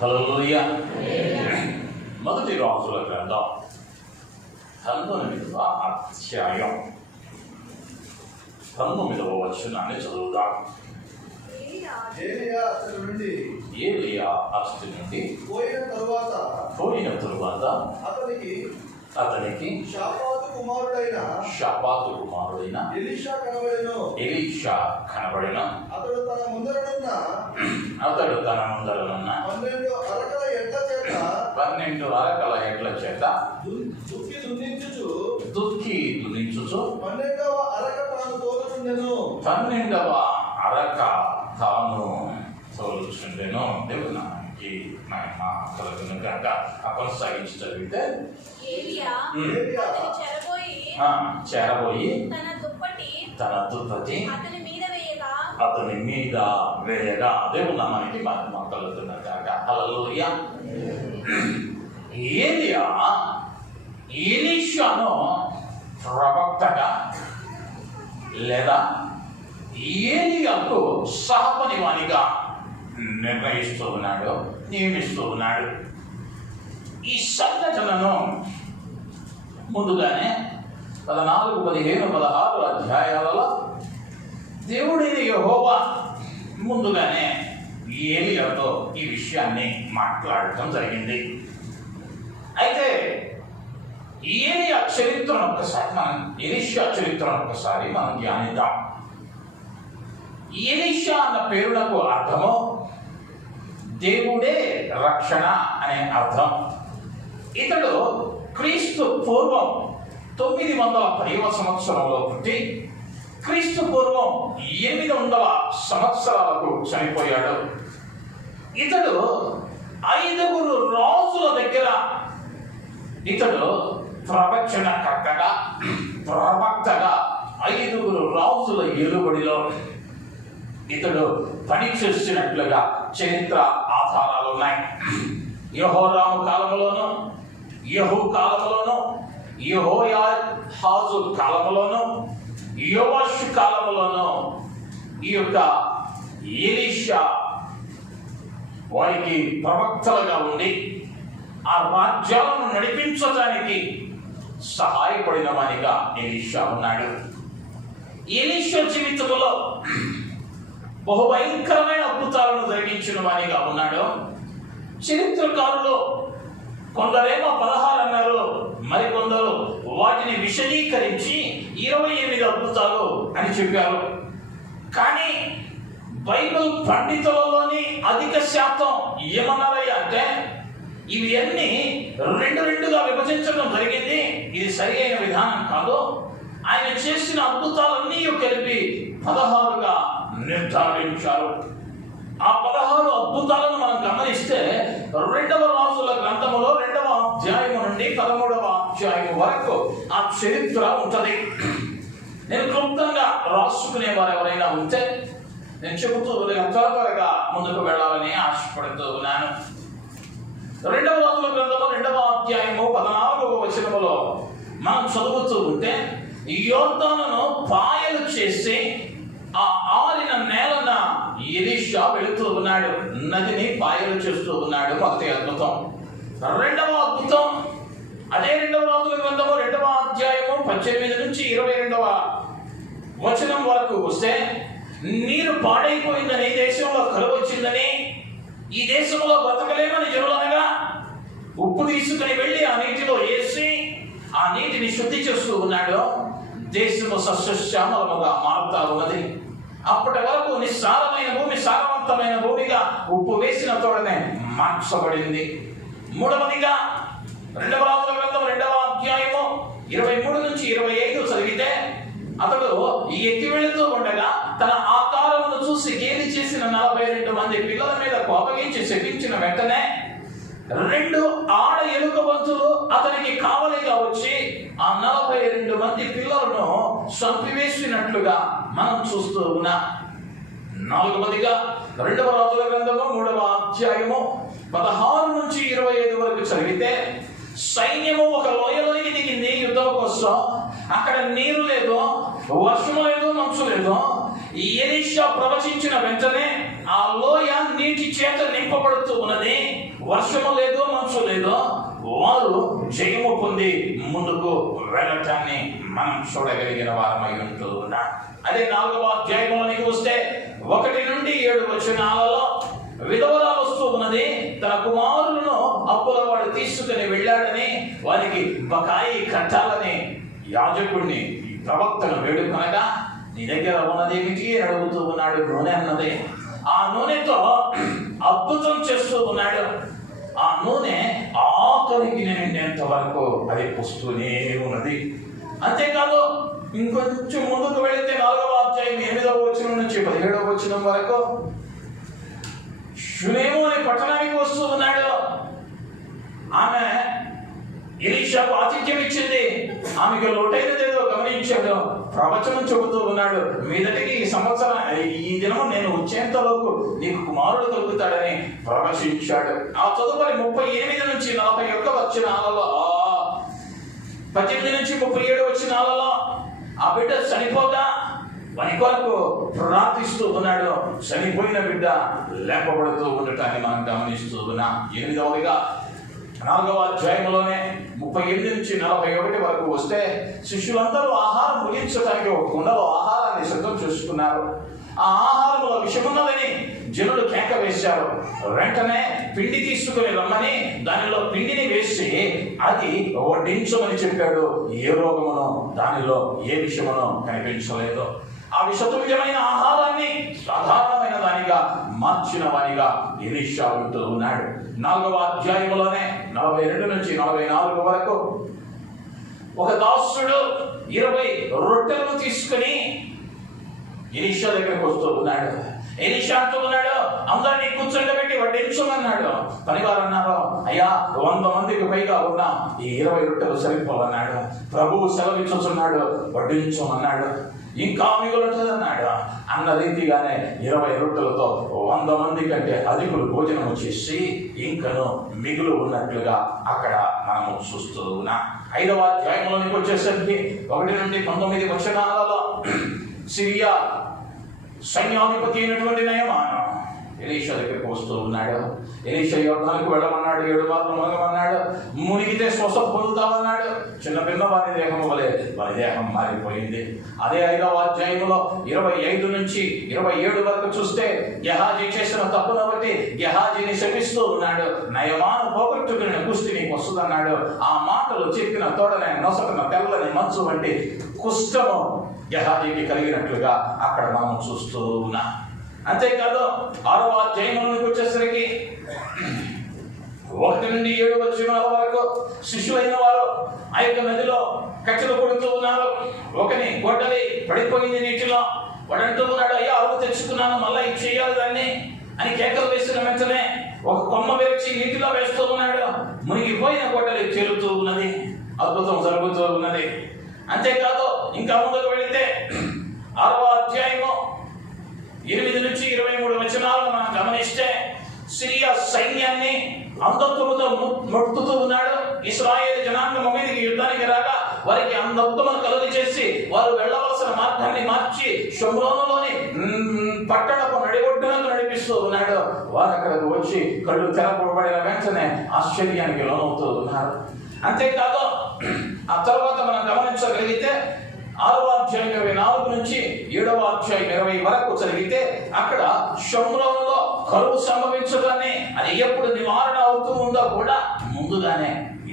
హల్లెలూయా. మొదటి రాజుల గ్రంథం 19వ అధ్యాయం 19వ వచనాన్ని చదువుదాం. ఏలియా అతడి నుండి పోయిన తరువాత అతనికి షాపాతు కుమారుడైన ఎలీషా కనబడిన. అతడు తన ముందరనున్న 12 అరకల ఎడ్ల చేత దుక్కి దున్నించుచు 12వ అరక తాను తోలుచుండెను. దేవునికి మహిమ కలుగును గాక. కొనసాగించి చదివితే చేరబోయి తన దుప్పటి అతని మీద వేయగా. దేవుని నామానికి మహిమ కలుగును గాక. హల్లెలూయా. ఏలియా ఎలీషాను ప్రవక్తగా లేదా ఏలియాకు సహపనివానిగా నిర్ణయిస్తూ ఉన్నాడు, నియమిస్తూ ఉన్నాడు. ఈ సంఘటనను ముందుగానే 14, 15, 16 అధ్యాయాలలో దేవుడైన యెహోవా ముందుగానే ఏలియాతో ఈ విషయాన్ని మాట్లాడటం జరిగింది. అయితే ఏలియా చరిత్రను ఒక్కసారి ఎలీషా చరిత్రను ఒక్కసారి మనం ధ్యానిద్దాం. ఎలీషా అన్న పేరులకు అర్థము దేవుడే రక్షణ అనే అర్థం. ఇతడు క్రీస్తు పూర్వం 910వ సంవత్సరంలో పుట్టి క్రీస్తు పూర్వం 800 సంవత్సరాలకు చనిపోయాడు. ఇతడు 5 రాజుల దగ్గర ఇతడు ప్రవచనకర్తగా ప్రవక్తగా 5 రాజుల ఏలుబడిలో ఇతడు పని చేస్తున్నట్లుగా చరిత్ర ఆధారాలు ఉన్నాయి. యెహోరాము కాలంలోను, యెహూ కాలంలోను, యెహోయాహాజు కాలంలోను, యోవాషు కాలంలోను ఈ యొక్క ఎలీషా వారికి ప్రవక్తలుగా ఉండి ఆ రాజ్యాలను నడిపించడానికి సహాయపడిన వానిగా ఎలీషా ఉన్నాడు. ఎలీషా జీవితంలో బహుభయంకరమైన అద్భుతాలను జరిగించిన వానిగా ఉన్నాడు. చరిత్రకారులు కొందరేమో 16 అన్నారు, మరికొందరు వాటిని విశదీకరించి 28 అద్భుతాలు అని చెప్పారు. కానీ బైబిల్ పండితులలోని అధిక శాతం ఏమన్నారయ్యా అంటే ఇవి అన్ని 2 విభజించడం జరిగింది, ఇది సరి అయిన విధానం కాదు. ఆయన చేసిన అద్భుతాలన్నీ కలిపి 16గా నిర్ధారించారు. ఆ 16 అద్భుతాలను మనం గమనిస్తే 2వ రాజుల గ్రంథములో 2వ అధ్యాయం నుండి 13వ అధ్యాయం వరకు ఆ చరిత్ర ఉంటుంది. నేను క్లుప్తంగా రాసుకునే వారు ఎవరైనా ఉంటే నేను చెబుతూ త్వరగా ముందుకు వెళ్ళాలని ఆశపడుతూ ఉన్నాను. 2వ రాజుల గ్రంథము 2వ అధ్యాయము 14వ వచనములో మనం చదువుతూ ఉంటే యోర్దానును పాయలు చేసి ఆ ఆరిన నేలన ఎలీషా వెళుతూ ఉన్నాడు, నదిని పాయలు చేస్తూ ఉన్నాడు. మొదటి అద్భుతం. 2వ అద్భుతం అదే 2వ రాజుల గ్రంథము 2వ అధ్యాయము 18 నుంచి 22వ వచనం వరకు వస్తే నీరు పాడైపోయిందని, దేశంలో కరువు వచ్చిందని, ఈ దేశంలో బ్రతకలేమని జనులనగా ఉప్పు తీసుకుని వెళ్ళి ఆ నీటిలో వేసి ఆ నీటిని శుద్ధి చేస్తూ ఉన్నాడు. దేశము సస్యశ్యామలముగా మారుతా ఉన్నది. అప్పటి వరకు నిస్సారమైన భూమి సారవంతమైన భూమిగా ఉప్పు వేసిన తోడనే మార్చబడింది. 3వదిగా 2వ రాజుల గ్రంథం 2వ అధ్యాయము 23 నుంచి 25 చదివితే అతడు ఎక్కి వెళుతూ ఉండగా తన ఆకారమును చూసి గేలి చేసిన 42 మంది పిల్లల మీద కోపగించి శపించిన వెంటనే 2 ఆడ ఎలుకబంతులు అతనికి కావలిగా వచ్చి ఆ 42 మంది పిల్లలను చంపివేసినట్లుగా మనం చూస్తూ ఉన్నాం. 4వదిగా 2వ రాజుల గ్రంథము 3వ అధ్యాయము 16 నుంచి 25 వరకు చదివితే సైన్యము ఒక లోయలోకి దిగింది యుద్ధం కోసం. అక్కడ నీరు లేదు, వర్షము లేదు, మంచు లేదు. ఎలీషా ప్రవచించిన వెంటనే ఆ లోయ నీటి చేత నింపబడుతూ ఉన్నది. వర్షము లేదు, మంచు లేదు. వారు జయము పొంది ముందుకు వెళ్ళటాన్ని మనం చూడగలిగిన వారమై ఉంటూ ఉన్నాం. అదే 4వ అధ్యాయంలోనికి వస్తే 1 నుండి 7 వచనాలలో విధవరాలు వస్తూ ఉన్నది. తన కుమారులను అప్పుల వాడు తీసుకుని వెళ్ళాడని, వారికి బకాయి కట్టాలని యాజకుడిని ప్రవక్తను వేడుకొనగా, నీ దగ్గర ఉన్నదేమిటి అడుగుతూ ఉన్నాడు. నూనె అన్నది. ఆ నూనెతో అద్భుతం చేస్తూ ఉన్నాడు. ఆ నూనె ఆఖరికి నిండేంత వరకు అది పుస్తూనే ఉన్నది. అంతేకాదు, ఇంకొంచెం ముందుకు వెళితే 4వ అధ్యాయం 8వ వచనం నుంచి 17వ వచనం వరకు షునేము అనే పట్టణానికి వస్తూ ఉన్నాడు. ఆమె ఎలీషాకు ఆతిథ్యం ఇచ్చింది. ఆమెకు లోటైనదేదో గమనించాడు. ప్రవచనం చెబుతూ ఉన్నాడు. మీదటికి ఈ సంవత్సరం ఈ దినం నేను వచ్చేంతలోపు నీకు కుమారుడు కలుగుతాడని ప్రవచించాడు. ఆ తదుపరి 38 నుంచి 41 వచనాలలో, 18 నుంచి 37 వచనాలలో ఆ బిడ్డ చనిపోగా వాని కొరకు ప్రార్థిస్తూ ఉన్నాడు. చనిపోయిన బిడ్డ లేపబడుతూ ఉండటాన్ని మనం గమనిస్తూ ఉన్నాం. 8వదిగా 4వ అధ్యాయంలోనే 38 నుంచి 41 వరకు వస్తే, శిష్యులందరూ ఆహారం ముగించడానికి ఒక కుండలో ఆహారాన్ని సిద్ధం చేసుకున్నారు. ఆ ఆహారంలో విషమున్నదని జనులు కేక వేశారు. వెంటనే పిండి తీసుకుని రమ్మని దానిలో పిండిని వేసి అది వడ్డించమని చెప్పాడు. ఏ రోగమునో దానిలో ఏ విషమునో కనిపించలేదు. ఆ విషతుల్యమైన ఆహారాన్ని సాధారణమైన దానిగా మార్చిన వానిగా ఎలీషా ఉంటూ ఉన్నాడు. 4వ అధ్యాయంలోనే 42 నుంచి 44 వరకు ఒక దాసుడు 20 రొట్టెలను తీసుకుని ఎలీషా దగ్గరకు వస్తూ ఉన్నాడు. ఎలీషా అంటూ ఉన్నాడు, అందరినీ కూర్చోబెట్టి వడ్డించమన్నాడు. పనివారు అన్నారు, అయ్యా 100 మందికి పైగా ఉన్నా ఈ 20 రొట్టెలు సరిపోవన్నాడు. ప్రభువు సెలవిచ్చుచున్నాడు, వడ్డించమన్నాడు. ఇంకా మిగులుంటుంది అన్నాడు. అన్న రీతిగానే 20 రొట్టెలతో 100 మంది కంటే అధికులు భోజనం చేసి ఇంకను మిగులు ఉన్నట్లుగా అక్కడ మనము చూస్తూ ఉన్నాం. 5వ అధ్యాయంలోనికి వచ్చేసరికి 1 నుండి 19 వచనాలలో సిరియా సైన్యాధిపతి అయినటువంటి నయమాను ఎలీషా దగ్గరికి వస్తూ ఉన్నాడు. ఎలీషా యోర్దానుకు వెళ్ళమన్నాడు. 7 మార్లు మునగమన్నాడు. మునిగితే స్వస్థత పొందుతామన్నాడు. చిన్న పిల్ల వారి దేహం వలె వారి దేహం మారిపోయింది. అదే 5వ అధ్యాయంలో 25 నుంచి 27 వరకు చూస్తే, గెహాజీ చేసిన తప్పును బట్టి గెహాజీని శపిస్తూ ఉన్నాడు. నయమాను పోగొట్టుకుని కుష్టి నీకు వస్తుందన్నాడు. ఆ మాటలు చెప్పిన తోడనే నొసటన తెల్లని మంచు వంటి కుష్ఠము గెహాజీకి కలిగినట్లుగా అక్కడ మనం చూస్తూ ఉన్నాం. అంతేకాదు 6వ అధ్యాయంలోకి వచ్చేసరికి 1 నుండి 7 వచనాల వరకు శిష్యులైన వారు ఆ యొక్క నదిలో కట్టెలు కొడుతూ ఉన్నారు. ఒకని గొడ్డలి పడిపోయింది నీటిలో. వాడంటూ ఉన్నాడు, అయ్యా అరువు తెచ్చుకున్నాను, మళ్ళీ ఇది చేయాలి దాన్ని అని కేకలు వేసిన వెంటనే ఒక కొమ్మ వేర్చి నీటిలో వేస్తూ ఉన్నాడు. మునిగిపోయిన గొడ్డలి తేలుతూ ఉన్నది. అద్భుతం జరుగుతూ ఉన్నది. అంతేకాదు, ఇంకా ముందుకు వెళితే 6వ అధ్యాయము 8 నుంచి 23 వచనాలను మనం గమనిస్తే, సిరియా సైన్యాన్ని అంధత్వముతో ముట్టుతూ ఉన్నాడు. ఇశ్రాయేలు జనాంగం మీదకి యుద్ధానికి రాగా వారికి అంధత్వమును కలుగు చేసి వారు వెళ్ళవలసిన మార్గాన్ని మార్చి షోమ్రోనులోని పట్టణపు నడిగొడ్డునకు నడిపిస్తూ ఉన్నాడు. వారు అక్కడికి వచ్చి కళ్ళు తెరపబడిన వెంటనే ఆశ్చర్యానికి లోనవుతూ ఉన్నారు. అంతేకాదు, ఆ తర్వాత మనం గమనించగలిగితే 6వ అధ్యాయం 24 నుంచి 7వ అధ్యాయం 20 వరకు చదివితే అక్కడ షోమ్రోనులో కరువు సంభవించడాన్ని, అది ఎప్పుడు నివారణ అవుతూ ఉందో కూడా ముందుగానే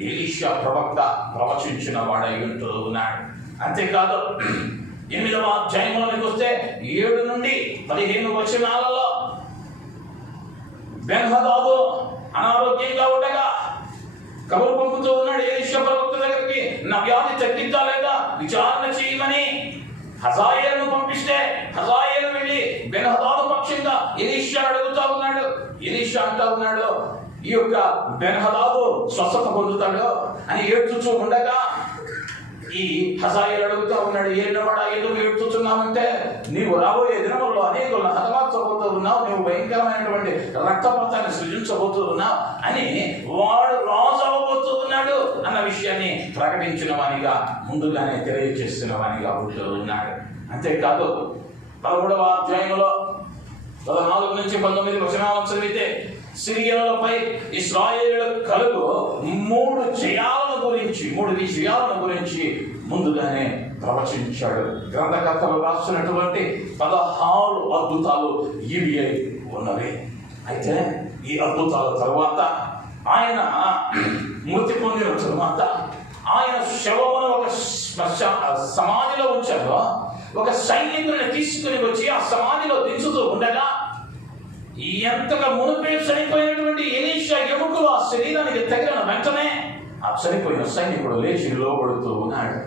ఎలీషా ప్రవక్త ప్రవచించిన వాడై ఉంటూ ఉన్నాడు. అంతేకాదు 8వ అధ్యాయంలోకి వస్తే 7 నుండి 15 వచనాలలో బెన్హదాదు అనారోగ్యంగా ఉండగా కబురు పంపుతూ ఉన్నాడు ఎలీషా ప్రవక్త దగ్గరికి, నా వ్యాధి తగ్గిద్దా లేదా విచారణ చేయమని. హజాయేలును పంపిస్తే హజాయేలు వెళ్ళి బెన్హదాదు పక్షంగా ఎలీషా అడుగుతా ఉన్నాడు. ఎలీషా అంటా ఉన్నాడు, ఈ యొక్క బెన్హదాదు స్వస్థత పొందుతాడు అని ఏడ్చుచూ ఉండగా ఈ హజాయేలు అడుగుతా ఉన్నాడు, ఏనవాడా ఎందుకు ఏడ్చుచున్నావంటే, నీవు రాబోయే దినముల్లో అనేకులను హతమార్చబోతూ ఉన్నావు, నీవు భయంకరమైనటువంటి రక్తపాతాన్ని సృజించబోతూ ఉన్నావు అని వాడు రాజు అవ్వబోతూ ఉన్నాడు అన్న విషయాన్ని ప్రకటించిన వానిగా ముందుగానే తెలియజేస్తున్న వానిగా ఉంటూ ఉన్నాడు. అంతేకాదు 13వ అధ్యాయంలో 14-19 వచనాలను చదివితే సిరియనులపై ఇశ్రాయేలుల కలుగు 3 విజయాలను గురించి ముందుగానే ప్రవచించాడు. గ్రంథకర్తలు రాస్తున్నటువంటి 16 అద్భుతాలు ఇవి ఉన్నవి. అయితే ఈ అద్భుతాల తరువాత ఆయన మృతి పొందిన తరువాత ఆయన శవమును ఒక సమాధిలో ఉంచారు. ఒక సైనికుడిని తీసుకుని వచ్చి ఆ సమాధిలో దించుతూ ఉండగా ఎంతగా మునిపే చనిపోయినటువంటి ఎలీషా ఎముకలు ఆ శరీరానికి తగిలిన వెంటనే ఆ చనిపోయిన సైనికుడు లేచి లోబడుతూ ఉన్నాడు.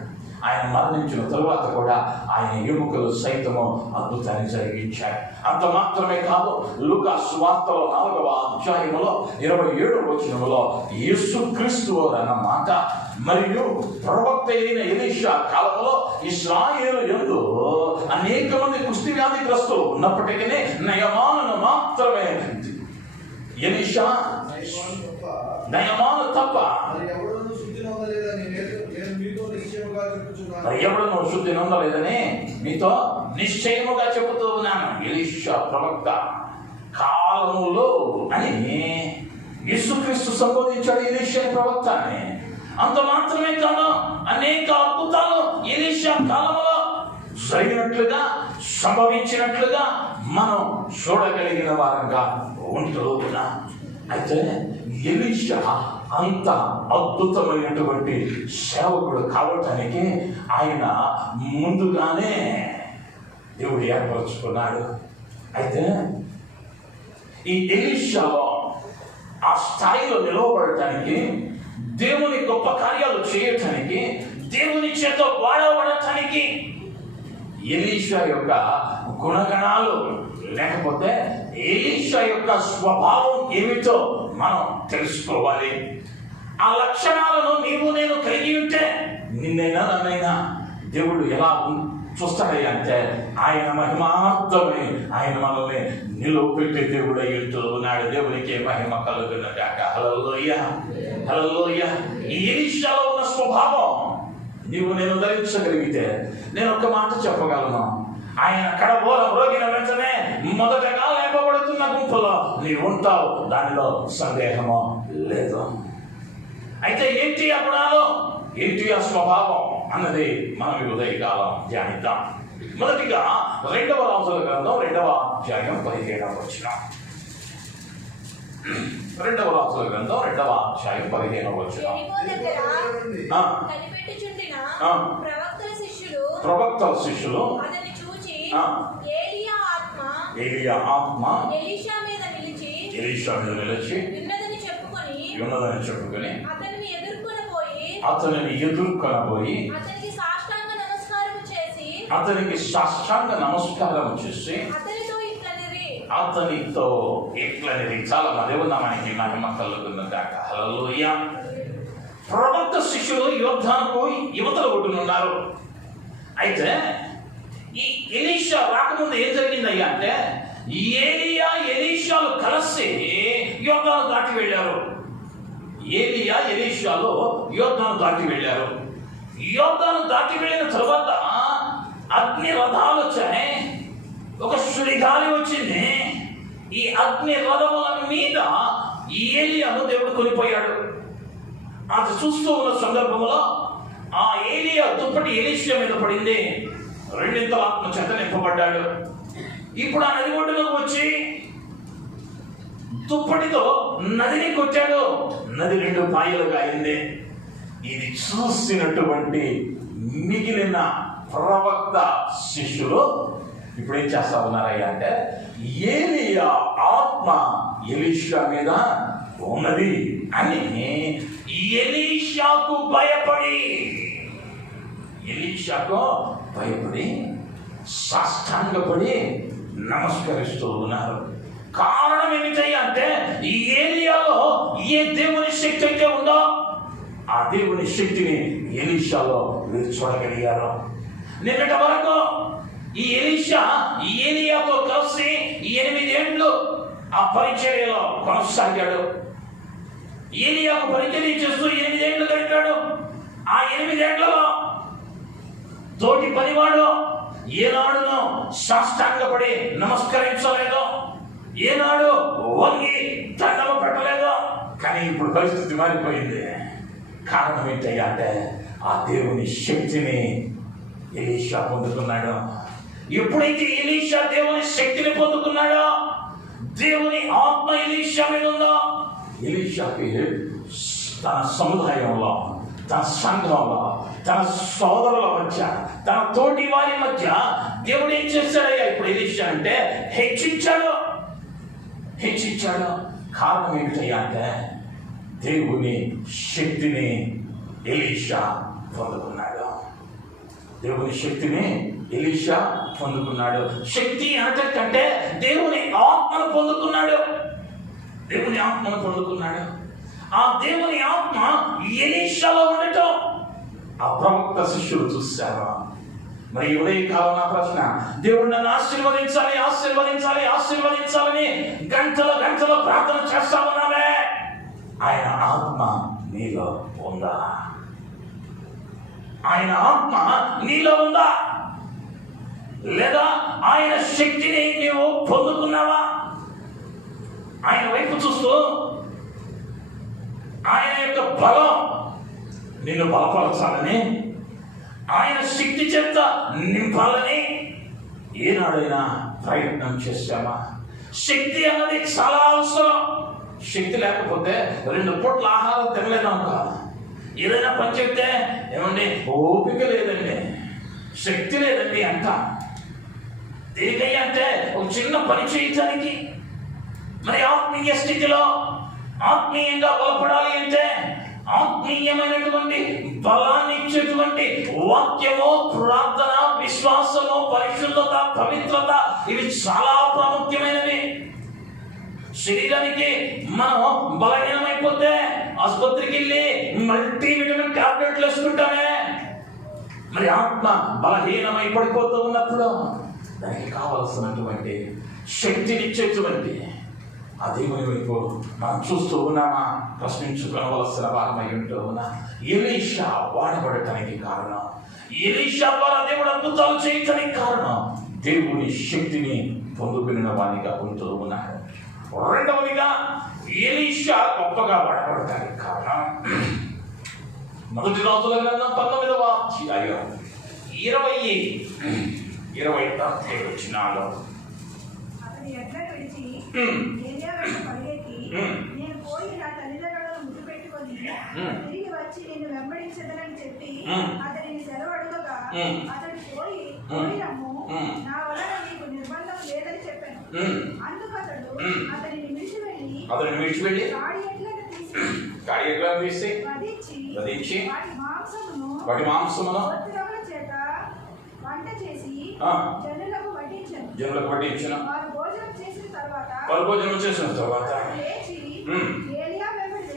ఆయన మరణించిన తరువాత కూడా ఆయన ఎముకలు సైతము అద్భుతాన్ని జరిగించాడు. అంత మాత్రమే కాదు, లూకా సువార్తలో 4వ అధ్యాయములో 27వ వచనములో యేసుక్రీస్తు అన్నమాట మరియు ప్రవక్త అయిన ఎలీషా కాలంలో ఇశ్రాయేలు యందు అనేక మంది కుష్టి వ్యాధిగ్రస్తులు ఉన్నప్పటికీ నయమాను మాత్రమే ఎలీషా నయమాను తప్ప ఎవడను శుద్ధి నొందలేదని మీతో నిశ్చయముగా చెబుతూ ఉన్నాను. ఎలీషా ప్రవక్త కాలములో అని యేసుక్రీస్తు సంబోధించాడు ఎలీషా ప్రవక్త అని. అంత మాత్రమే కాదు, అనేక అద్భుతాలు ఎలీషా కాలంలో జరిగినట్లుగా సంభవించినట్లుగా మనం చూడగలిగిన వారంగా ఉంటూ ఉన్నాం. అయితే ఎలీషా అంత అద్భుతమైనటువంటి సేవకుడు కావటానికి ఆయన ముందుగానే దేవుడు ఏర్పరచుకున్నాడు. అయితే ఈ ఎలీషాలో ఆ స్థాయిలో నిలవబడటానికి, దేవుని గొప్ప కార్యాలు చేయటానికి, దేవుని చేత వాడబడటానికి ఎలీషా యొక్క గుణగణాలు లేకపోతే ఎలీషా యొక్క స్వభావం ఏమిటో మనం తెలుసుకోవాలి. ఆ లక్షణాలను నీవు నేను కలిగి ఉంటే నిన్నైనా నన్నైనా దేవుడు ఎలా చూస్తాడయ్యా అంటే ఆయన మహిమార్థమై ఆయన మనల్ని నిలువపెట్టే దేవుడు అయ్యుంటూ ఉన్నాడు. దేవునికి మహిమ కలుగునగాక. హల్లెలూయా, హల్లెలూయా. ఈ ఎలీషాలో ఉన్న స్వభావం నీవు నేను ధరించగలిగితే నేను ఒక మాట చెప్పగలను. ఆయన కడబోల మ్రోగిన వెంటనే మొదటగా లేపబడుతున్న గుంపులో నీవు ఉంటావు, దానిలో సందేహము లేదు. అయితే ఏంటి ఆ గుణాలు, ఏంటి ఆ స్వభావం అన్నది మనం ఈ ఉదయకాలం ధ్యానిద్దాం. మొదటిగా 2వ రాజుల గ్రంథం 2వ అధ్యాయం 15వ వచనం. 2వ రాజుల గ్రంథం 2వ అధ్యాయం 15వ వచనం. ప్రవక్తల శిష్యులు ఏలియా ఆత్మ ఎలీషా మీద నిలిచి ఉన్నదని చెప్పుకొని అతనిని ఎదుర్కొనబోయి అతనికి సాష్టాంగ నమస్కారం చేసి అతనితో ఇట్లనిది. చాలా దేవుని నామానికి మహిమ కలుగునగాక. హల్లెలూయా. ప్రవక్త శిష్యులు యోర్దానుకు యువతల ఒడ్డునున్నారు. అయితే ఈ ఎలీషా రాకముందు ఏం జరిగిందయ్యా అంటే ఏలియా ఎలీషాలు కలిసి యోర్దాను దాటి వెళ్ళారు. ఏలియా ఎలీషాలు యోర్దాను దాటి వెళ్ళారు. యోర్దాను దాటి వెళ్ళిన తర్వాత అగ్ని రథాలు వచ్చాయి. ఒక సుడిగాలి వచ్చింది. ఈ అగ్ని రథముల మీద ఏలియాను దేవుడు కొనిపోయాడు. అది చూస్తూ ఉన్న సందర్భంలో ఆ ఏలియా దుప్పటి ఎలీషా మీద పడింది. రెండింతల ఆత్మ చేత నింపబడ్డాడు. ఇప్పుడు ఆ నది ఒడ్డులోకి వచ్చి దుప్పటితో నదిని కొట్టాడు. నది 2 పాయలుగా అయింది. ఇది చూసినటువంటి మిగిలిన ప్రవక్త శిష్యులు ఇప్పుడు ఏం చేస్తా ఉన్నారయ్యా అంటే ఏలియా ఆత్మ ఎలీషా మీద ఉన్నది అని ఎలీషాకు భయపడి సాష్టాంగపడి నమస్కరిస్తూ ఉన్నారు. కారణం ఏమిటయ్యా అంటే ఈ ఏలియాలో ఏ దేవుని శక్తి అయితే ఉందో ఆ దేవుని శక్తిని ఎలీషాలో వీరు చూడగలిగారు. నిన్నటి వరకు ఈ ఎలీషా ఏలియాతో కలిసి 8 ఏళ్ళు ఆ పరిచర్యలో కొనసాగాడు. ఏలియాకు పరిచర్య చేస్తూ 8 ఏళ్ళు గడిపాడు. ఆ 8 ఏళ్లలో తోటి పనివాడు ఏనాడునో సాష్టాంగపడి నమస్కరించలేదు, ఏనాడు వంగి దండలు పెట్టలేదు. కానీ ఇప్పుడు పరిస్థితి మారిపోయింది. కారణం ఏంటయ్యా అంటే ఆ దేవుని శక్తిని ఎలీషా పొందుకున్నాడు. ఎప్పుడైతే ఎలీషా దేవుని శక్తిని పొందుకున్నాడో, దేవుని ఆత్మ ఎలీషా మీద ఉందో, ఎలీషాకి తన సముదాయంలో, తన సంఘంలో, తన సోదరుల మధ్య, తన తోటి వారి మధ్య దేవుడు ఏం చేశాడయ్యా ఇప్పుడు ఎలీషా అంటే హెచ్చించాడు. కారణం ఏమిటయ్యా అంటే దేవుని శక్తిని ఎలీషా పొందుకున్నాడు. దేవుని శక్తిని ఎలీషా పొందుకున్నాడు. శక్తి అనటంటే దేవుని ఆత్మను పొందుకున్నాడు. దేవుని ఆత్మను పొందుకున్నాడు. ఆ దేవుని ఆత్మ ఎలీషాలో ఉండటం ఆ ప్రవక్త శిష్యులు చూశారు. మరి ఉదయ కాలం నా ప్రశ్న, దేవుడు నన్ను ఆశీర్వదించాలని గంటలు ప్రార్థన చేస్తా ఉన్నావే, ఆయన ఆత్మ నీలో ఉందా? ఆయన ఆత్మ నీలో ఉందా? లేదా ఆయన శక్తిని నీవు పొందుకున్నావా? ఆయన వైపు చూస్తూ ఆయన యొక్క బలం నిన్ను బలపరచాలని, ఆయన శక్తి చేత నింపాలని ఏనాడైనా ప్రయత్నం చేశామా? శక్తి అన్నది చాలా అవసరం. శక్తి లేకపోతే 2 పూట్ల ఆహారం తినలేదాం కాదు. ఏదైనా పని చెప్తే ఏమండి ఓపిక లేదండి, శక్తి లేదండి అంట. దేనికయ్యా అంటే ఒక చిన్న పని చేయటానికి. మరి ఆత్మీయ స్థితిలో ఆత్మీయంగా బలపడాలి అంటే ఆత్మీయమైనటువంటి బలాన్ని ఇచ్చేటువంటి వాక్యము, ప్రార్థన, విశ్వాసము, పరిశుద్ధత, పవిత్రత ఇవి చాలా ప్రాముఖ్యమైనవి. శరీరానికి మనం బలహీనమైపోతే ఆసుపత్రికి వెళ్ళి మల్టీవిటమిన్ టాబ్లెట్లు వేసుకుంటామే. మరి ఆత్మ బలహీనమై పడిపోతూ ఉన్నప్పుడు దానికి కావలసినటువంటి శక్తినిచ్చేటువంటి ఆ దేవుని వైపు మనం చూస్తూ ఉన్నామా, ప్రశ్నించుకోవలసిన భాగమై ఉంటూ ఉన్నా. ఎలీషా వాడబడటానికి కారణం, ఎలీషా ద్వారా దేవుడు అద్భుతాలు చేయటానికి కారణం దేవుని శక్తిని పొందుకున్న వానిగా ఉంటూ ఉన్నాడు. రెండవదిగా ఎలీషా గొప్పగా వాడబడటానికి కారణం మొదటి రాజుల గ్రంథం 19వ అధ్యాయం 20 వచనాలు. నేను పోయి నా తల్లిదండ్రులను ముద్దు పెట్టుకొని తిరిగి వచ్చి నిన్ను వెంబడించదనని చెప్పి అతనిని సెలవు అడుగగా అతడు పోయి రమ్ము, నా వలన నీకు నిర్బంధం లేదని చెప్పాను. అందుకు అతడు అతనిని విడిచివెళ్ళి కాడి ఎడ్లను తీసి వధించి వాటి మాంసమును చేత వంట చేసి జనులకు వడ్డించెను. వారు భోజనం చేసిన తర్వాత ఏలియా వెంబడి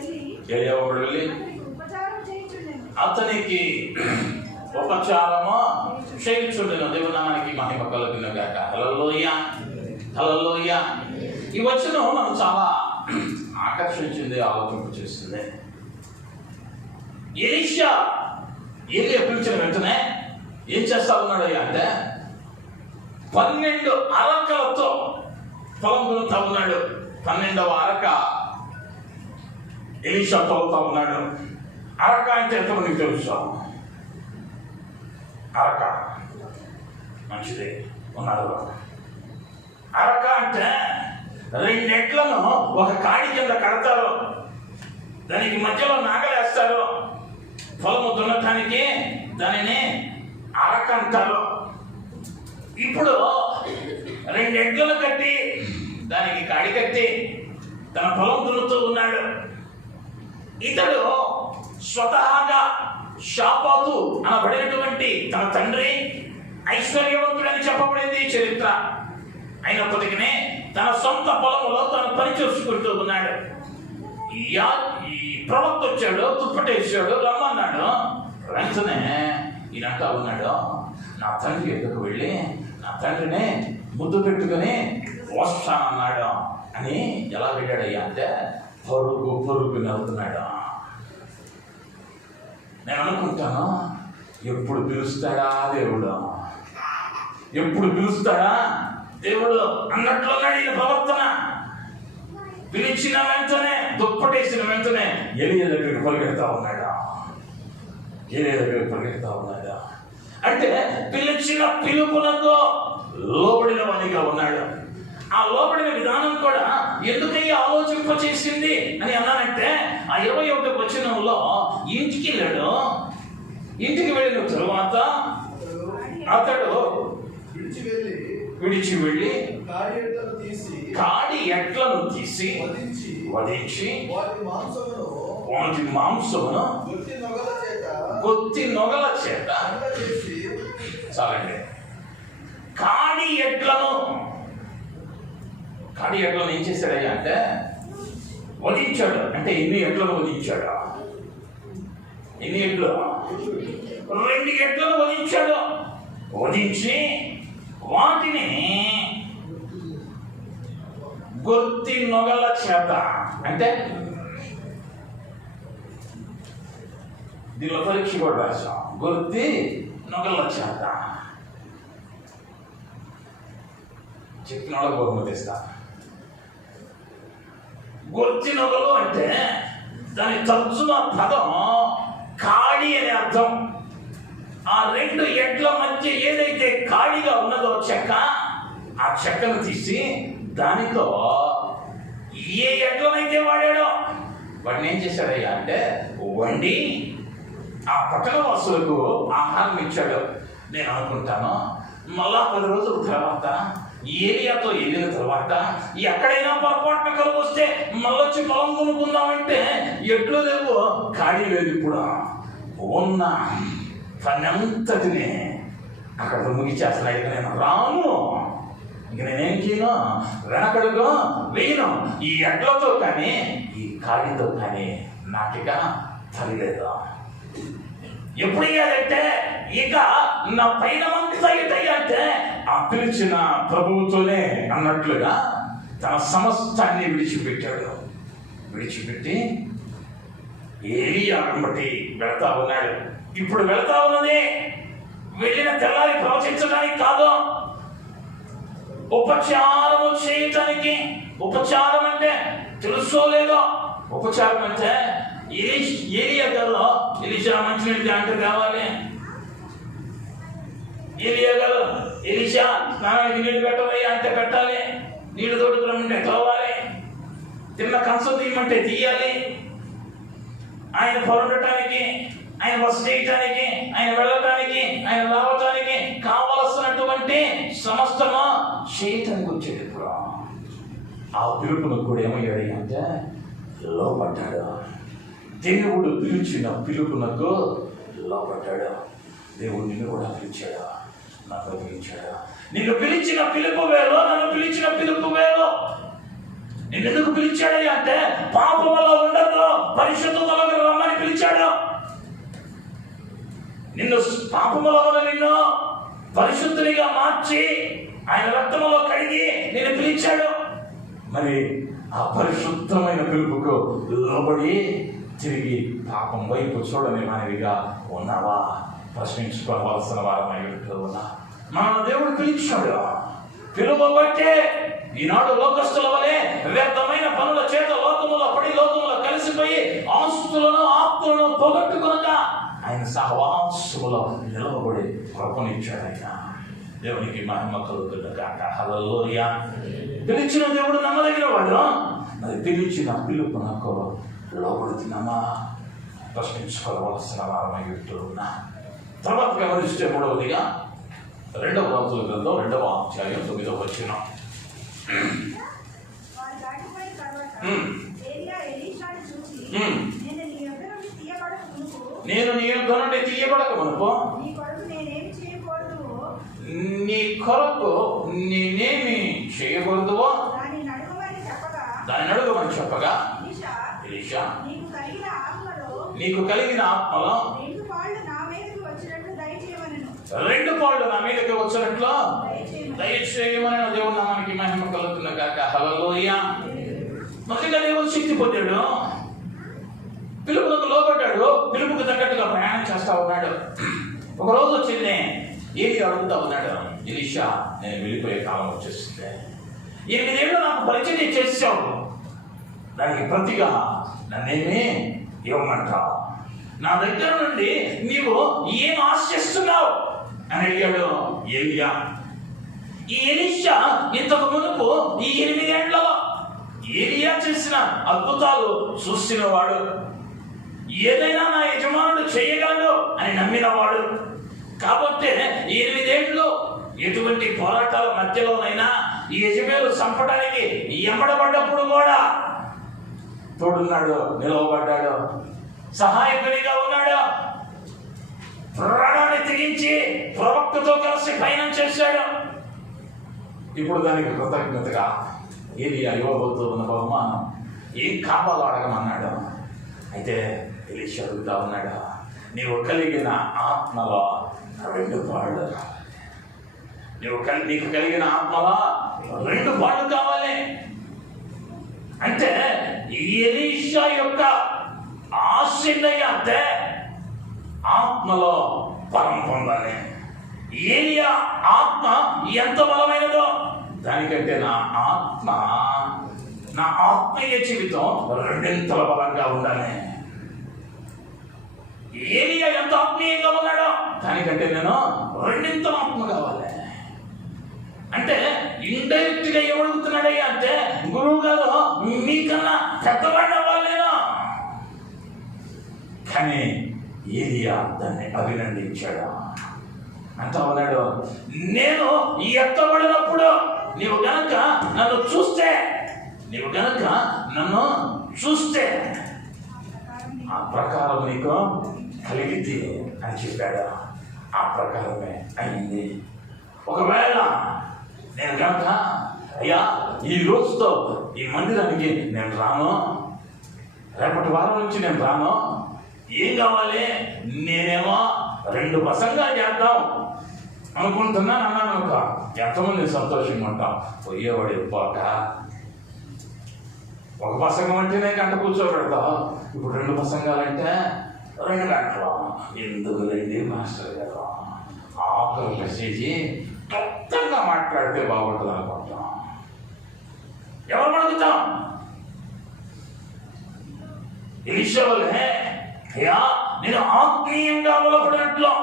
వెళ్ళి అతనికి ఉపచారము చేయించుండెను. దేవుని నామానికి మహిమ కలుగును గాక. హల్లెలూయా, హల్లెలూయా. ఈ వచనం నన్ను చాలా ఆకర్షించింది, ఆలోచింప చేస్తుంది. ఎలీషా ఏలియా పిలిచిన వెంటనే ఏం చేస్తా ఉన్నాడు అంటే 12 అరకలతో పొలం దున్నుతా ఉన్నాడు. 12వ అరక ఎలీషా తోలుతా ఉన్నాడు. అరక అంటే ఎంతో నీకు తెలుసు. అరక మంచిది ఉన్నాడు. అరక అంటే 2 ఎడ్లను ఒక కాడి కింద కడతారు, దానికి మధ్యలో నాగలేస్తారు. పొలము దున్నటానికి దానిని అరక అంటారు. ఇప్పుడు 2 ఎడ్లను కట్టి దానికి కాడి కట్టి తన పొలం దున్నుతూ ఉన్నాడు. ఇతడు స్వతహాగా షాపాతు అనబడినటువంటి తన తండ్రి ఐశ్వర్యవంతుడని చెప్పబడింది చరిత్ర. అయినప్పటికీ తన సొంత పొలంలో తను పని చేసుకుంటూ ఉన్నాడు. ఈ ప్రవక్త వచ్చాడు, తుప్పటేసాడు, రమ్మన్నాడు. వెంటనే ఈయనంటా ఉన్నాడు, నా తండ్రి ఎదుకు వెళ్ళి నా తండ్రిని ముద్దు పెట్టుకుని వస్తానన్నాడు అని. ఎలా వెళ్ళాడయ్యా అంటే పరుగుని వెళ్తున్నాడు. నేను అనుకుంటాను, ఎప్పుడు పిలుస్తాడా దేవుడు, ఎప్పుడు పిలుస్తాడా దేవుడు అన్నట్లున్నాడు ఈయన ప్రవర్తన. పిలిచిన వెంటనే దుప్పటేసిన వెంటనే ఎలియా దగ్గరికి పరిగెడతా ఉన్నాడా? ఎలియా దగ్గరికి పరిగెడతా ఉన్నాడా? అంటే పిలిచిన పిలుపునకు లోబడిన వానిగా ఉన్నాడు. ఆ లోబడిన విధానం కూడా ఎందుకయ్యా ఆలోచింపచేసింది అని అన్నానంటే, ఆ 21వ వచనంలో ఇంటికి వెళ్ళాడు. ఇంటికి వెళ్ళిన తరువాత అతడు విడిచి వెళ్ళి కాడి ఎట్లను తీసి వధించి వాటి మాంసమును గొత్తి నొగల చేత చాలండి. కాడి ఎట్లను ఏం చేశాడయ్యా అంటే వధించాడు. అంటే ఎన్ని ఎట్లను వధించాడు? ఎన్ని ఎట్లు? 2 ఎట్లను వధించాడు. వధించి వాటిని గొత్తి నొగల చేత, అంటే దీనిలో పరీక్ష కూడా రాశాం, గొత్తి నొగల చేత. చెప్పిన వాళ్ళకి బహుమతి ఇస్తా. గొత్తి నొగలు అంటే దాని తర్జుమా పదం కాడి అనే అర్థం. ఆ 2 ఎడ్ల మధ్య ఏదైతే కాడిగా ఉన్నదో చెక్క, ఆ చెక్కను తీసి దానితో ఏ ఎడ్లనైతే వాడాడో వాడిని ఏం చేశాడయ్యా అంటే వండి ఆ పట్టణవాసులకు ఆహారం ఇచ్చాడు. నేను అనుకుంటాను మళ్ళా 10 రోజుల తర్వాత ఏరియాతో వెళ్ళిన తర్వాత ఎక్కడైనా పొరపాటున కలుగు వస్తే మళ్ళొచ్చి పొలం కొనుక్కుందామంటే ఎట్లు లేవు, ఖాళీ లేదు. ఇప్పుడు ఉన్న పనంతటిని అక్కడ ముగిచేస్తున్నాయి. ఇక నేను రాను, ఇక నేనేం చేయను, వెనకడుగు వేయను. ఈ ఎడ్లతో కానీ ఈ ఖాళీతో కానీ నాకిక తల్లిలేదు. ఎప్పుడు ఇయ్యాలంటే ఇక నా పైనమంతా అంటే ఆ పిలిచిన ప్రభువుతోనే అన్నట్లుగా తన సమస్తాన్ని విడిచిపెట్టాడు. విడిచిపెట్టి ఏలియా వెంబడి వెళతా ఉన్నాడు. ఇప్పుడు వెళతా ఉన్నది వెళ్ళిన తెల్లారి ప్రవచించడానికి కాదు, ఉపచారము చేయటానికి. ఉపచారం అంటే తెలుసో లేదో, ఉపచారం అంటే ఏలియా గారు ఎలీషా మంచినీళ్ళు ట్యాంకర్ కావాలి, ఏలియా గారు ఎలీషా స్నానానికి నీళ్లు పెట్టవయ్యా అంటే పెట్టాలి, నీళ్లు తోడుకురమ్మంటే తోవాలి, తిన్న కంచం తీయమంటే తీయాలి, ఆయన పొరడటానికి, ఆయన బస చేయటానికి, ఆయన వెళ్ళటానికి, ఆయన రావటానికి కావలసినటువంటి సమస్తము చేయటానికి వచ్చేటప్పుడు ఆ పిలుపును కూడా ఏమయ్యాడు అంటే లోపడ్డాడు. దేవుడు పిలిచిన పిలుపునకు లోపడ్డాడు. దేవుడు నిన్ను కూడా పిలిచాడు, నన్ను పిలిచాడు. నిన్ను పిలిచిన పిలుపు వేలో, నన్ను పిలిచిన పిలుపు వేలో. నిన్నెందుకు పిలిచాడు అంటే పాపంలో ఉండదు, పరిశుద్ధతలోకి రమ్మని పిలిచాడు. నిన్ను పాపంలో ఉన్న నిన్ను పరిశుద్ధునిగా మార్చి ఆయన రక్తంలో కడిగి నిన్ను పిలిచాడు. మరి ఆ పరిశుద్ధమైన పిలుపుకు లోబడి తిరిగి పాపం వైపు చూడని మనవిగా ఉన్నావా? ప్రశ్నించుకోవాల్సిన వారమై ఉన్నా. మన దేవుడు పిలిచాడు. పిలువబట్టే ఈనాడు లోకస్తుల వలె వ్యర్థమైన పనుల చేత లోకములో పడి లోకములో కలిసిపోయి ఆస్తులను ఆప్తులను పోగొట్టుకునక ఆయన సహవాసములో నిలవబడి కృపనిచ్చాడు. ఆయన దేవునికి మహిమ కలుగుగాక. హల్లెలూయా. పిలిచిన దేవుడు నమ్మదగిన వాడు. మరి పిలిచిన పిలుపునకు లోబడుతున్నామా? ప్రశ్నించుకోవాల్సిన వారమై ఉన్నా. తర్వాత గమనిస్తే మూడవదిగా 2వ రాజుల గ్రంథం 2వ అధ్యాయం 9వ వచనం. నేను నీ యొద్ద నుండి తీయబడక మునుపు నీ కొరకు నేనేమి చేయకూడదువో దాన్ని అడుగమని చెప్పగా ఎలీషా నీకు కలిగిన ఆత్మలో 2 పాళ్ళు నా మీదకి వచ్చినట్లు దయచేయమని దేవుని నామానికి మహిమ కలుగుతున్న కాక. హల్లెలూయా. మొదటిగా దేవుడు శక్తి పొందాడు, పిలుపులకు లోబడ్డాడు, పిలుపుకు తగ్గట్టుగా ప్రయాణం చేస్తా ఉన్నాడు. ఒక రోజు వచ్చింది ఏలి అడుగుతా ఉన్నాడు, ఎలీషా నేను వెళ్ళిపోయే కాలం వచ్చేస్తుంది, 8 ఏళ్ళు నాకు పరిచయం చేసావు, దానికి ప్రతిగా నన్నేమీ ఇవ్వమంటావు, నా దగ్గర నుండి నీవు ఏం ఆశిస్తున్నావు అని అడిగాడు ఏలియా. ఈ ఎలీషా ఇంతకు మునుపు ఈ 8 ఏళ్లలో ఏలియా చేసిన అద్భుతాలు చూసినవాడు, ఏదైనా నా యజమానుడు చేయగలడు అని నమ్మినవాడు. కాబట్టి 8 ఏళ్ళు ఎటువంటి పోరాటాల మధ్యలోనైనా ఈ యజమానులు చంపడానికి ఎమ్మడబడ్డప్పుడు కూడా తోడున్నాడు, నిలవబడ్డాడు, సహాయకునిగా ఉన్నాడు, ప్రాణాన్ని తెగించి ప్రవక్తతో కలిసి పయనం చేశాడు. ఇప్పుడు దానికి కృతజ్ఞతగా ఏలియా ఇవ్వబోతూ ఉన్న బహుమానం ఏం కావాలో అడగమన్నాడు. అయితే ఎలీషా అడుగుతా ఉన్నాడు, నీవు కలిగిన ఆత్మలో 2 పాళ్ళు కావాలి, నీకు కలిగిన ఆత్మలో 2 పాళ్ళు కావాలి. అంటే ఎలీషా యొక్క ఆశీర్వదం అంటే ఆత్మలో బలం పొందాలి. ఏలియా ఆత్మ ఎంత బలమైనదో దానికంటే నా ఆత్మీయ జీవితం 2 బలంగా ఉండాలి. ఏలియా ఎంత ఆత్మీయంగా ఉన్నాడో దానికంటే నేను 2 ఆత్మ కావాలి. అంటే ఇండైరెక్ట్ గా ఏమడుగుతున్నాడయ్యా అంటే, గురువు గారు మీకన్నా పెద్దవాడిని అవ్వాలి నేను. కానీ ఏలియా దాన్ని అభినందించాడు. అంటా ఉన్నాడు, నేను ఎత్తబడినప్పుడు నీవు గనక నన్ను చూస్తే ఆ ప్రకారం నీకు కలిగింది అని చెప్పాడు. ఆ ప్రకారమే అయింది. ఒకవేళ నేను కనుక అయ్యా ఈ రోజుతో ఈ మందిరానికి నేను రాను, రేపటి వారం నుంచి నేను రాను, ఏం కావాలి, నేనేమో 2 ప్రసంగాలు చేద్దాం అనుకుంటున్నాను అన్నాను. ఒక ఎంతమంది సంతోషంగా ఉంటాం. పోయేవాడు పోక ఒక ప్రసంగం అంటేనే గంట కూర్చోబెడతాం, ఇప్పుడు 2 ప్రసంగాలంటే 2 గంటలు. ఎందుకు రండి మాస్టర్ గారు, ఆకలి మెసేజ్ క్లుప్తంగా మాట్లాడితే బాగుంటుంది అనుకుంటాం. ఎవరు అడుగుతాం? ఎలీషా వల్లే అయ్యా నేను ఆత్మీయంగా బలపడినట్లు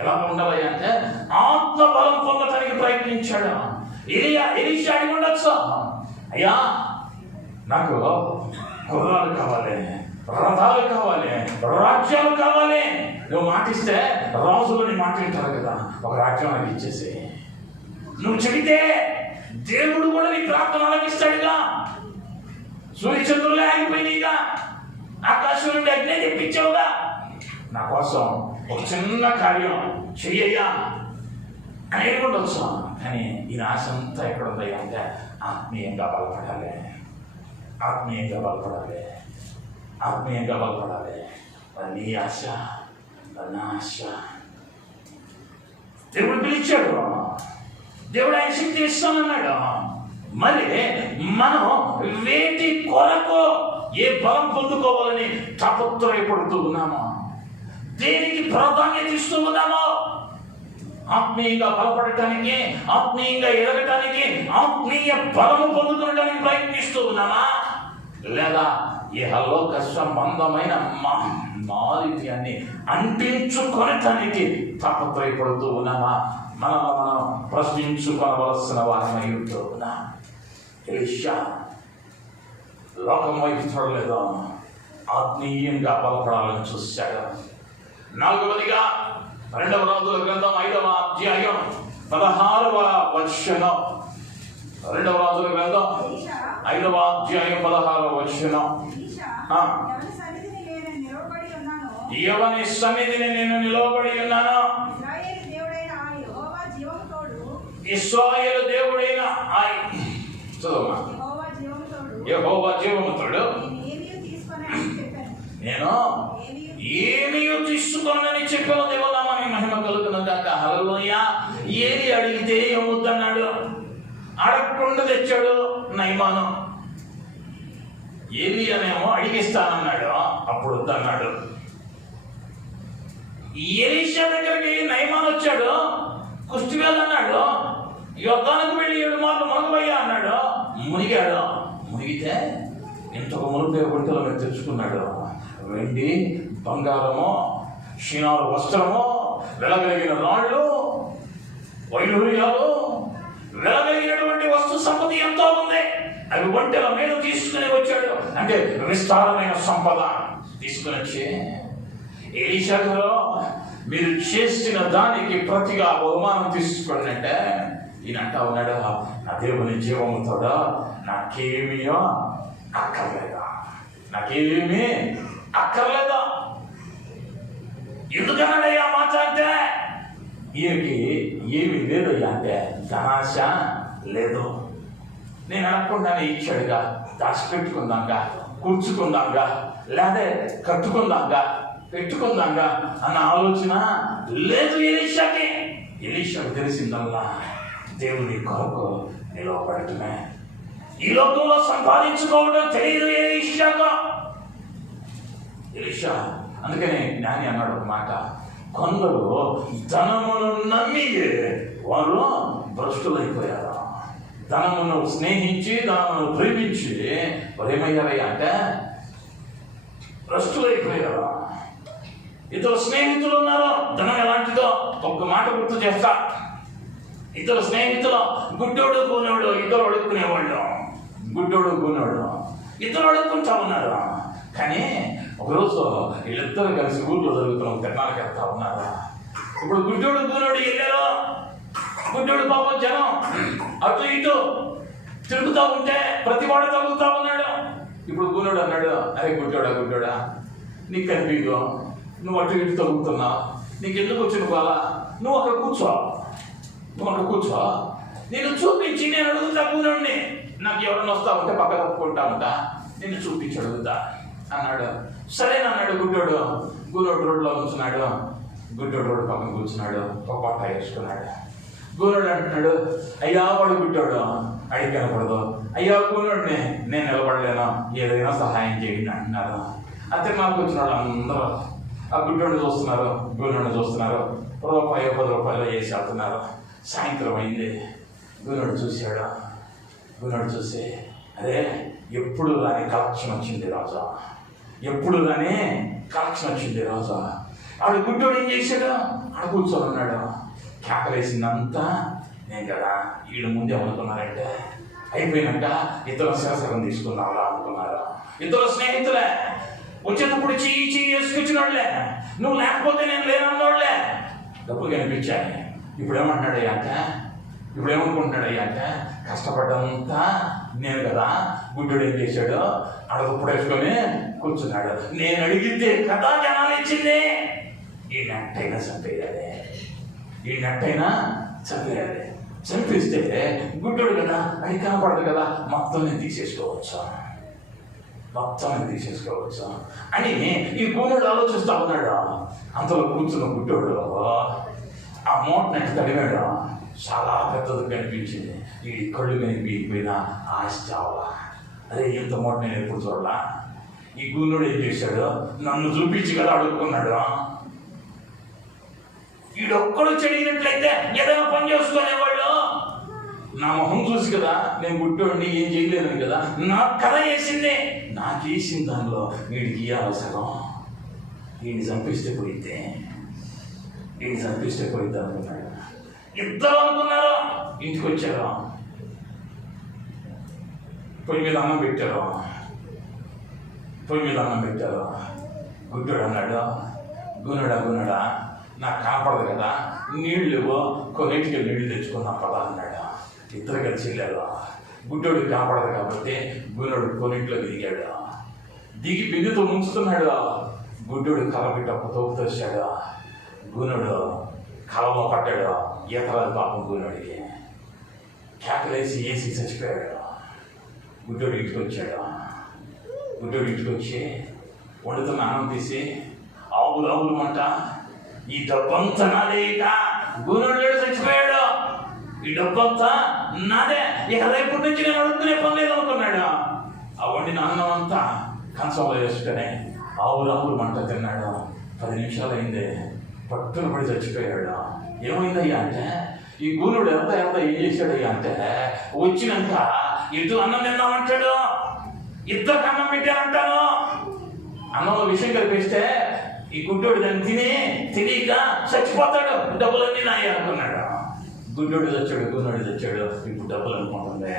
ఎలా ఉండాలి అంటే ఆత్మ బలం పొందటానికి ప్రయత్నించాడు. ఎలీషా అడిగి ఉండొచ్చు, అయ్యా నాకు గుర్రాలు కావాలి, రథాలు కావాలి, రాజ్యాలు కావాలి. నువ్వు మాటిస్తే రాజులని మాట్లాడతారు కదా, ఒక రాజ్యం నాకు ఇచ్చేసి. నువ్వు చెబితే దేవుడు కూడా నీ ప్రార్థన ఆలకిస్తాడుగా. సూర్యచంద్రులే ఆగిపోయినాయిగా, ఆకాశం నుండి అగ్ని తెప్పించావుగా. నా కోసం ఒక చిన్న కార్యం చెయ్యయ్యా అని ఏడుకుంటొచ్చు. కానీ ఈ ఆశ అంతా ఎక్కడ ఉంది అంటే ఆత్మీయంగా బలపడాలి. మరి నీ ఆశ, నా ఆశ. దేవుడు పిలిచాడు, దేవుడు ఆయన శక్తి ఇస్తానన్నాడు. మరి మనం వేటి కొరకు ఏ బలం పొందుకోవాలని తపత్రయపడుతూ ఉన్నామో, దేనికి ప్రాధాన్యత ఇస్తూ ఉన్నామో, ఆత్మీయంగా బలపడటానికి, ఆత్మీయంగా ఎదగటానికి, ఆత్మీయ బలము పొందుకోవడానికి ప్రయత్నిస్తూ ఉన్నామా, లేదా ఇహలోక సంబంధమైన మాలిన్యాన్ని అంటించుకొనటానికి తపత్రయపడుతూ ఉన్నామా? మనం ప్రశ్నించుకోవలసిన వారమై ఉంటూ ఉన్నాం. ఎలీషా లోకం వైపు చూడలేదు, ఆత్మీయంగా బలపడాలని చూశాడు. 4వదిగా 2వ రాజుల గ్రంథం 5వ అధ్యాయం 16వ వచనం. 2వ రాజుల గ్రంథం 5వ అధ్యాయం 16వ వచనం. ఎవని సన్నిధిని నేను నిలవబడి ఉన్నాను, ఇశ్రాయేలు దేవుడైన యెహోవా జీవముతోడు నేను ఏమీ తీసుకోనని చెప్పాను. దేవనామానికి మహిమ కలుగునుగాక. హల్లెలూయా. ఏది అడిగితే ఏమొద్దన్నాడు, అడగకుండా తెచ్చాడు నయమాను. ఏలి అనేమో అడిగిస్తానన్నాడు, అప్పుడు వద్దన్నాడు. ఎలీషా దగ్గరికి నయమాన్ వచ్చాడు, కుష్టివేద అన్నాడు, యుద్ధానికి వెళ్ళి 7 మార్లు మునగవయ్యా అన్నాడు. మునిగాడు. మునిగితే ఇంతకు మునిపే గుంటలో మీరు తెచ్చుకున్నాడు. వెండి, బంగారము, షినారు వస్త్రము, వెలగలిగిన రాళ్ళు, వైఢూర్యాలు, వెలగలిగినటువంటి వస్తు సంపద ఎంతో ఉంది. అవి ఒంటెల మీద తీసుకుని వచ్చాడు. అంటే విస్తారమైన సంపద తీసుకుని వచ్చి, ఎలీషా గారు మీరు చేసిన దానికి ప్రతిగా బహుమానం తీసుకోండి అంటే, ఈయన అంటా ఉన్నాడు, నా దేవుని జీవముతోడా నాకేమీ అక్కర్లేదా, నాకేమీ అక్కర్లేదా. ఎందుకన్నాడయ్యా మాట అంటే, ఈయనకి ఏమి లేదయ్యా అంటే ధనాశ లేదు. నేను అనకుండానే ఇచ్చాడుగా, దాచిపెట్టుకుందాంగా, కూర్చుకుందాంగా, లేదా కట్టుకుందాంగా, పెట్టుకుందాంగా అన్న ఆలోచన లేదు ఎలీషాకి. ఎలీషాకు తెలిసిందల్లా దేవుని కొరకు నిలవబడటమే. ఈ లోకంలో సంపాదించుకోవడం తెలియదు ఎలీషాకు. ఎలీషా అందుకనే జ్ఞాని అన్నాడు ఒక మాట, కొందరు ధనమును నమ్మి వారు భ్రష్టులైపోయారు. ధనమును స్నేహించి, ధనమును ప్రేమించి వారు ఏమయ్యారయ్యా అంటే భ్రష్టులైపోయారు. ఇద్దరు స్నేహితులు ఉన్నారు. ధనం ఎలాంటిదో ఒక్క మాట గుర్తు చేస్తా. ఇద్దరు స్నేహితులు, గుడ్డోడు గూనోడు, ఇద్దరు అడుక్కునేవాళ్ళు. గుడ్డోడు గూనోడు ఇద్దరు అడుక్కుంటా ఉన్నారు. కానీ ఒకరోజు వీళ్ళిద్దరు కలిసి ఊళ్ళో జరుగుతున్న తిరణాలకు వెళ్తా ఉన్నారు. ఇప్పుడు గుడ్డోడు గూనోడు వెళ్ళారు. గుడ్డోడు పాపం జనం అటు ఇటు తిరుగుతూ ఉంటే ప్రతి వాడు తగులుతా ఉన్నాడు. ఇప్పుడు గూనోడు అన్నాడు, అరే గుడ్డోడా నీకు కనిపించు, నువ్వు అటు ఇటు తగులుతున్నావు, నీకు ఎందుకు వచ్చిన బాల, నువ్వు అక్కడ కూర్చో, నేను చూపించి నేను అడుగుతా గూనోడిని, నాకు ఎవరైనా వస్తా ఉంటే పక్క తప్పుకుంటా ఉంటా, నేను చూపించి అడుగుతా అన్నాడు. సరేనన్నాడు గుడ్డోడు. గూనోడు రోడ్లో కూర్చున్నాడు. గుడ్డోడు రోడ్డు పక్కన కూర్చున్నాడు, ఒక పట్ట వేసుకున్నాడు. గూనోడు అంటున్నాడు, అయ్యా వాడు గుడ్డోడు అడిగి కనపడదు, అయ్యా గూనోడిని నేను నిలబడలేను, ఏదైనా సహాయం చేయండి అంటున్నారు. అంతే నాకు వచ్చిన వాళ్ళు అందరూ ఆ గుడ్డోడిని చూస్తున్నారు, గూనోడిని చూస్తున్నారు. రూపాయి 10 రూపాయలు వేసి వెళ్తున్నారు. సాయంత్రం అయింది. గూనోడు చూశాడు. గూనోడు చూసి, అదే ఎప్పుడు రాని కలెక్షన్ వచ్చింది రాజా, ఎప్పుడు రాని కలెక్షన్ వచ్చింది రాజా. ఆడు గుడ్డోడు ఏం చేశాడు, ఆడ కూర్చొని ఉన్నాడు. కేకలేసిందంతా నేను కదా. వీళ్ళు ముందే అనుకున్నారంటే అయిపోయినాక ఇద్దరు శిరసరం తీసుకున్నావులా అనుకున్నారు. ఇద్దరు స్నేహితులే. వచ్చేటప్పుడు చెయ్యి వేసుకొచ్చినోళ్ళే, నువ్వు లేకపోతే నేను లేనన్నోళ్ళే. డబ్బులు కనిపించాయి. ఇప్పుడు ఏమనుకుంటున్నాడయ్యా అంటే కష్టపడ్డంతా నేను కదా. గుడ్డోడు ఏం చేశాడు, అడగప్పుడు వేసుకొని కూర్చున్నాడు. నేను అడిగితే కదా జనాలు ఇచ్చింది, ఈ నెట్టైనా చంపేయాలి. చంపిస్తే గుడ్డోడు కదా, అది కనపడదు కదా, మొత్తం నేను తీసేసుకోవచ్చు అని ఈ గూనోడు ఆలోచిస్తా ఉన్నాడు. అంతలో కూర్చున్న గుడ్డోడు ఆ మూటనట్టు తడివాడు. చాలా పెద్దది కనిపించింది. ఈ కళ్ళు కనిపించిపోయినా ఆశ చావలా. అదే ఇంత మూట నేను ఎప్పుడు చూడలా. ఈ గూనోడు ఏం చేశాడు, నన్ను చూపించి కదా అడుక్కున్నాడు. వీడొక్కడు చెడిగినట్లయితే ఏదైనా పని చేసుకునేవాళ్ళు నా మొహం చూసి కదా నేను గుడ్డోడిని ఏం చేయలేదని కదా నాకు కథ వేసింది. నాకు వేసిన దానిలో వీడికి అవసరం, వీడిని చంపిస్తే పోయిద్దే అనుకున్నాడు. ఇద్దరు అనుకున్నారు. ఇంటికి వచ్చారు. పొయ్యి మీద అన్నం పెట్టారు. గుడ్డోడు అన్నాడు, గుణడా నాకు కనపడదు కదా, నీళ్ళు కొన్నింటికి నీళ్ళు తెచ్చుకుందాం పదా అన్నాడు. ఇద్దరు కలిసి వెళ్ళారు. గుడ్డోడికి కనపడదు కాబట్టి గుణోడు కొన్నింటిలో దిగి బిందుతో ముంచుతున్నాడు. గుడ్డోడు కల పెట్టి ఒక తోపు తెచ్చాడు. గుణోడు కలలో పట్టాడు. ఈతరాలు పాపం గుణోడికి కేకలేసి వేసి చచ్చిపోయాడు. గుడ్డోడు ఇంటికి వచ్చి వండుతున్న అన్నం తీసి ఆవులు మంట, ఈ డబ్బంతా నాదే. గుణోడు చచ్చిపోయాడు. ఈ డబ్బంతా నాదే, ఇక రేపటి నుంచి నేను అడుగుకునే పని లేదు అనుకున్నాడు. ఆ వండిన అన్నం అంతా కంచంలో వేసుకొని ఆవులు మంట తిన్నాడు. 10 నిమిషాలు అయింది. పట్టున పడి చచ్చిపోయాడు. ఏమైందయ్యా అంటే ఈ గూనుడు ఎంత ఏం చేశాడయ్యా అంటే వచ్చినాక ఇటు అన్నం తిన్నామంటాడు, ఇద్దరికి అన్నం పెట్టానంటాను. అన్నంలో విషయం కలిపిస్తే ఈ గుడ్డోడు దాన్ని తినీక చచ్చిపోతాడు, డబ్బులన్నీ నాయి అనుకున్నాడు. గుడ్డోడు చచ్చాడు, గున్నోడు చచ్చాడు, ఇప్పుడు డబ్బులు అనుకుంటుంది.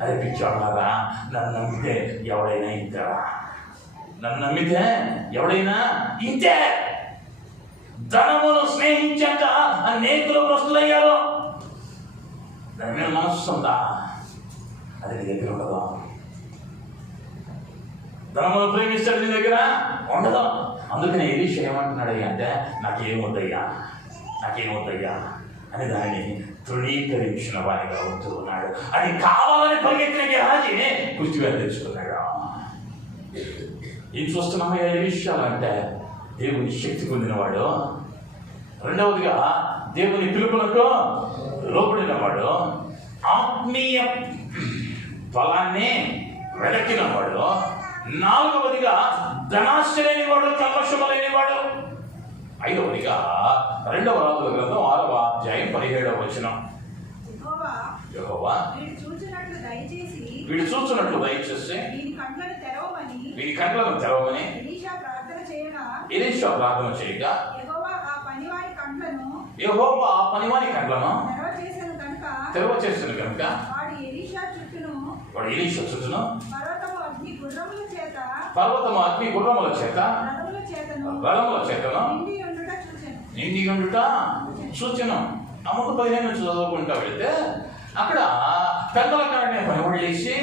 అదే పిచ్చోళ్ళారా, నన్ను నమ్మితే ఎవడైనా ఇంతేరా, నన్ను నమ్మితే ఎవడైనా ఇంతే. ధనమును స్నేహించాక అనేకులు భ్రష్టులయ్యారు. దాని మీద మనస్సు ఉందా? అది నీ దగ్గర ఉండదు. ధనమును ప్రేమిస్తాడు, నీ దగ్గర ఉండదు. అందుకని ఎలీషా ఏమంటున్నాడు అంటే నాకేమొద్దయ్యా అని దానిని తృణీకరించిన వారిగా అవుతూ ఉన్నాడు. అది కావాలని పరిగెత్తిన గెహాజీ కుర్చీగా తెచ్చుకున్నాడు. ఏం చూస్తున్నామయ్యా ఎలీషా అంటే దేవుని శక్తి పొందినవాడు, రెండవదిగా దేవుని పిలుపులకు లోబడినవాడు, ఆత్మీయ ఫలాన్ని వెలకినవాడు, నాలుగవదిగా ధనాశ లేనివాడు, కల్మషము లేనివాడు, ఐదవదిగా 2వ రాజుల గ్రంథం 6వ అధ్యాయం 17వ వచనం. యెహోవా వీడు చూస్తున్నట్లు దయచేసి వీడి కండ్లను తెరవమని ఎలీషా ప్రార్థన చేయగా యెహోవా ఆ పనివాని కండ్లను తెరవ చేసిన కనుక వాడు ఎలీషా చుట్టూను పర్వతము అగ్ని గుర్రముల చేత రథముల చేతను నిండి ఉండుట సూచన. అమ్మకు 15 చదువుకుంటా వెళితే అక్కడ పెద్దల కాడనే పనివాడు చేసి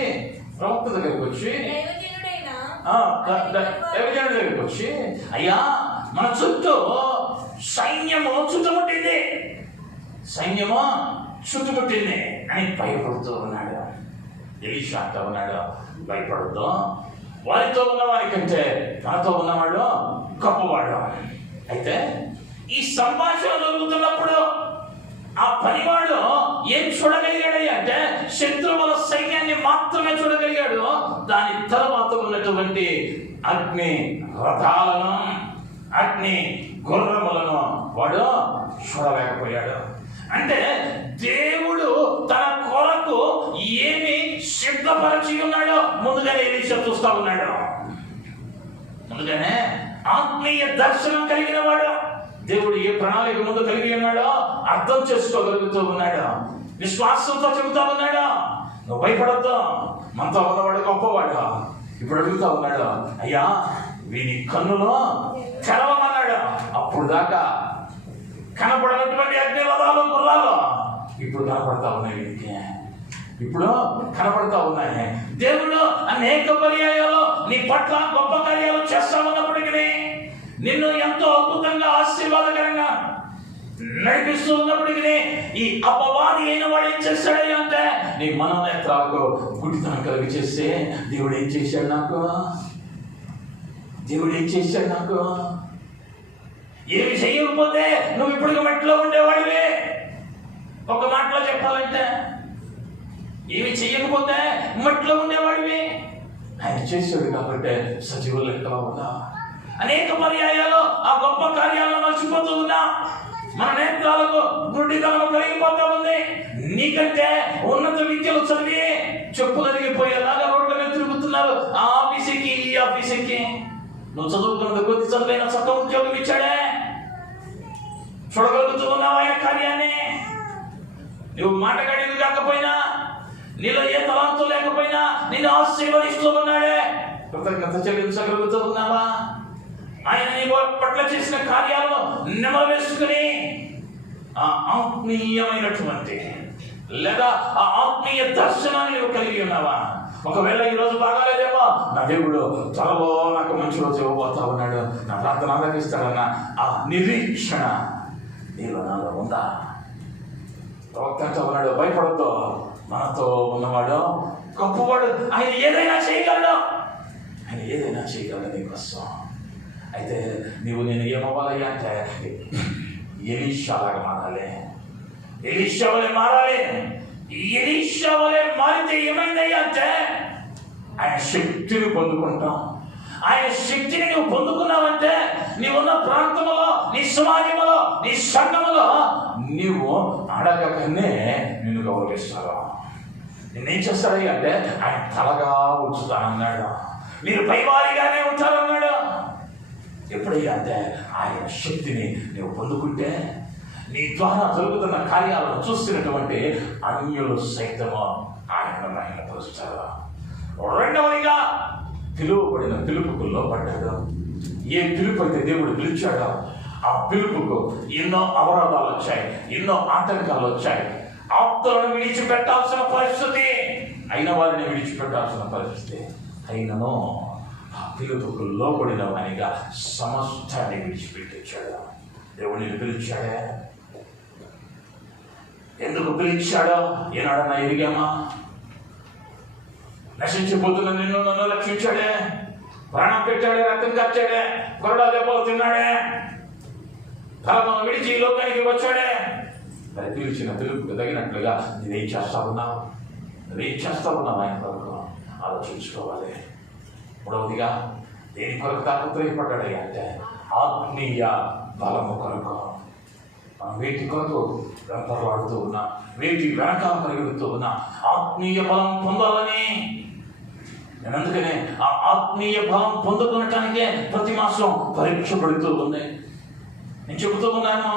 ప్రవక్త దగ్గరికి వచ్చి దైవజనుడి దగ్గరికి వచ్చి అయ్యా మన చుట్టూ సైన్యము చుట్టుముట్టింది అని భయపడుతూ ఉన్నాడు. ఎలీషా అంటూ ఉన్నాడు, భయపడుతూ వారితో ఉన్నవారి కంటే తనతో ఉన్నవాడు గొప్పవాడు. అయితే ఈ సంభాషణ జరుగుతున్నప్పుడు ఆ పనివాడు ఏం చూడగలిగాడు అంటే శత్రువుల సైన్యాన్ని మాత్రమే చూడగలిగాడు. దాని తర్వాత ఉన్నటువంటి అగ్ని రథాలను, అగ్ని గుర్రములను వాడు చూడలేకపోయాడు. అంటే దేవుడు తన కొరకు ఏమి సిద్ధపరిచి ఉన్నాడో ముందుగానే ఎలీషా చూస్తా ఉన్నాడు. ముందుగానే ఆత్మీయ దర్శనం కలిగిన వాడు, దేవుడు ఏ ప్రణాళిక ముందు కలిగి ఉన్నాడో అర్థం చేసుకోగలుగుతూ ఉన్నాడు. విశ్వాసంతో చెబుతా ఉన్నాడు, నువ్వు భయపడద్దు, మనతో ఉన్నవాడు గొప్పవాడు. ఇప్పుడు అడుగుతా ఉన్నాడు, అయ్యా వీని కన్నులో తెరవమన్నాడు. అప్పుడు దాకా కనపడినటువంటి అగ్నిరథాలు గుర్రాలు ఇప్పుడు కనపడతా ఉన్నాయి, వీరికి ఇప్పుడు కనపడతా ఉన్నాయి. దేవుడు అనేక పర్యాయాలు నీ పట్ల గొప్ప కార్యాలు చేస్తా ఉన్నప్పటికీ, నిన్ను ఎంతో అద్భుతంగా ఆశీర్వాదకరంగా నడిపిస్తూ ఉన్నప్పటికీ ఈ అపవాది అయిన వాడు ఏం చేశాడు అంటే నీ మనోనేత్రాలకు గుడితనం కలిగి చేస్తే దేవుడు ఏం చేశాడు నాకు ఏమి చేయకపోతే నువ్వు ఇప్పుడు మట్టిలో ఉండేవాడివే. ఒక మాటలో చెప్పాలంటే ఏమి చెయ్యకపోతే మట్టిలో ఉండేవాడివి. ఆయన చేశాడు కాబట్టి సజీవుల లెక్కలో ఉన్నా. అనేక పర్యాయాలు ఆ గొప్ప కార్యాలను మర్చిపోతూ ఉన్నా. మన నేత్రాలకు గుడ్డితనం కలిగిపోతా ఉంది. నీకంటే ఉన్నత విద్యలు చదివి చెప్పులు అరిగిపోయేలాగా రోడ్ల మీద తిరుగుతున్నారు. ఆ ఆఫీసుకి ఈ ఆఫీసుకి నువ్వు చదువుకున్నది కొద్ది చదువైన చక్క ఉద్యోగం ఇచ్చాడే. చూడగలుగుతూ ఉన్నావు ఆయన కార్యాన్ని. నువ్వు మాటగాడివి కాకపోయినా, నీలో ఏ తలాంతో లేకపోయినా నిన్ను ఆశీర్వదిస్తూ ఉన్నాడే. కృతజ్ఞత చెల్లించగలుగుతూ ఉన్నావా? ఆయన నీ పట్ల చేసిన కార్యాలను నెమవేసుకుని ఆ ఆత్మీయమైనటువంటి లేదా ఆ ఆత్మీయ దర్శనాన్ని నువ్వు కలిగి ఉన్నావా? ఒకవేళ ఈరోజు బాగాలేదేమో, నా దేవుడు త్వరలో నాకు మంచి రోజు ఇవ్వబోతా ఉన్నాడు, నా ప్రార్థన ఆలకిస్తాడన్న ఆ నిరీక్షణ నీలో నాలో ఉందా? ప్రవక్త ఉన్నాడు, భయపడద్దు, మనతో ఉన్నవాడు గొప్పవాడు, ఆయన ఏదైనా చేయగలడు నీకోసం. అయితే నీవు నేను ఏమవ్వాలయ్యా అంటే ఎలీషాలాగా మారాలి. ఎలీషా వలె మారితే ఏమైందయ్యా అంటే ఆయన శక్తిని పొందుకుంటాం, ఆయన శక్తిని నువ్వు పొందుకున్నావంటే నీవున్న ప్రాంతంలో, నీ సమాజంలో, నీ సంఘములో నీవు అడగకనే నిన్ను గౌరవిస్తారు. నేనేం చేస్తాడు అంటే ఆయన తలగా ఉంచుతానన్నాడు. మీరు పైవారిగానే ఉంటారన్నాడు. ఎప్పుడైనా అంటే ఆయన శక్తిని నువ్వు పొందుకుంటే నీ ద్వారా జరుగుతున్న కార్యాలను చూస్తున్నటువంటి అన్యులు సైతము ఆయనను మహిమపరుస్తారు. రెండవదిగా పిలువబడిన పిలుపుకుల్లో పడ్డాడు. ఏ పిలుపు అయితే దేవుడు పిలిచాడో ఆ పిలుపుకు ఎన్నో అవరోధాలు వచ్చాయి, ఎన్నో ఆటంకాలు వచ్చాయి. ఆప్తులను విడిచిపెట్టాల్సిన పరిస్థితి, అయిన వారిని విడిచిపెట్టాల్సిన పరిస్థితి. అయినను ఆ పిలుపుకు లోబడిన వానిగా సమస్తాన్ని విడిచిపెట్టించాడు. దేవుడిని పిలిచాడే. ఎందుకు పిలిచాడో ఏనాడన్నా ఎరిగామా? నశించిపోతున్న నిన్ను నన్ను రక్షించాడే, ప్రాణం పెట్టాడే, రక్తం కచ్చాడే, కొరడా దెబ్బలు తిన్నాడే, తలను విడిచి ఈ లోకానికి వచ్చాడే. మరి పిలిచిన పిలుపుకు తగినట్లుగా నువ్వేం చేస్తా ఉన్నావు? నువ్వేం చేస్తా ఉన్నావు? ఆయన కొరకు ఆలోచించుకోవాలి. మూడవదిగా దేని కొరకు తాపత్రయపడ్డాడు అంటే ఆత్మీయ బలము కొరకు. మనం వేటి కొరకు వెంపర్లాడుతూ ఉన్నా, వేటి వెనకాల పరిగెడుతూ ఉన్నా ఆత్మీయ బలం పొందాలని. నేను అందుకనే ఆ ఆత్మీయ బలం పొందుకునటానికే ప్రతి మాసం పరీక్ష పడుతూ ఉంది. నేను చెబుతూ ఉన్నాను,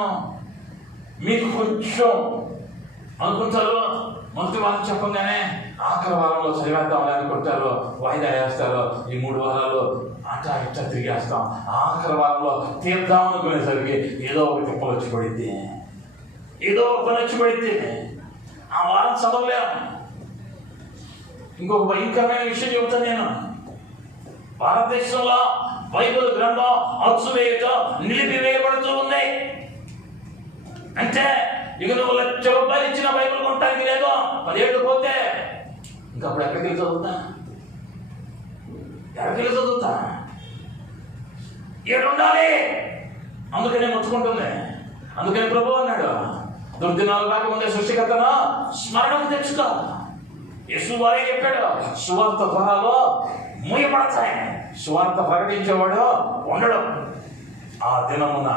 మీకు కొంచెం అనుకుంటారు మొదటి వారం చెప్పగానే ఆఖరి వారంలో చదివేద్దామని అనుకుంటారు, వాయిదా వేస్తారు. ఈ 3 వారాలు అటా ఇట్టా తిరిగేస్తాం. ఆఖరి వారంలో తీద్దాం అనుకునేసరికి ఏదో ఒక తిప్పలు వచ్చి పడిద్ది, ఏదో ఒక పని వచ్చి పడిద్ది. ఆ వారం చదవలేము. ఇంకొక భయంకరమైన విషయం చెబుతాను నేను. భారతదేశంలో బైబిల్ గ్రంథం అచ్చువేయటం నిలిపివేయబడుతూ ఉంది. అంటే ఇక నువ్వు ₹1,00,000 ఇచ్చిన బైబిల్ కొనడానికి లేదు. 10 ఏళ్ళు పోతే ఇంకప్పుడు ఎక్కడికి వెళ్ళి చదువుతా? ఎక్కడికి వెళ్ళి చదువుతా? ఏడు ఉండాలి. అందుకనే మొత్తుకుంటుంది. అందుకని ప్రభు అన్నాడు, దుర్దినాలు రాకముందే సృష్టికర్తను స్మరణకు తెచ్చుకో. యేసు వారే చెప్పాడు, సువార్త ద్వారాలు మూయబడతాయి, సువార్త ప్రకటించేవాడు ఉండడు. ఆ దినమున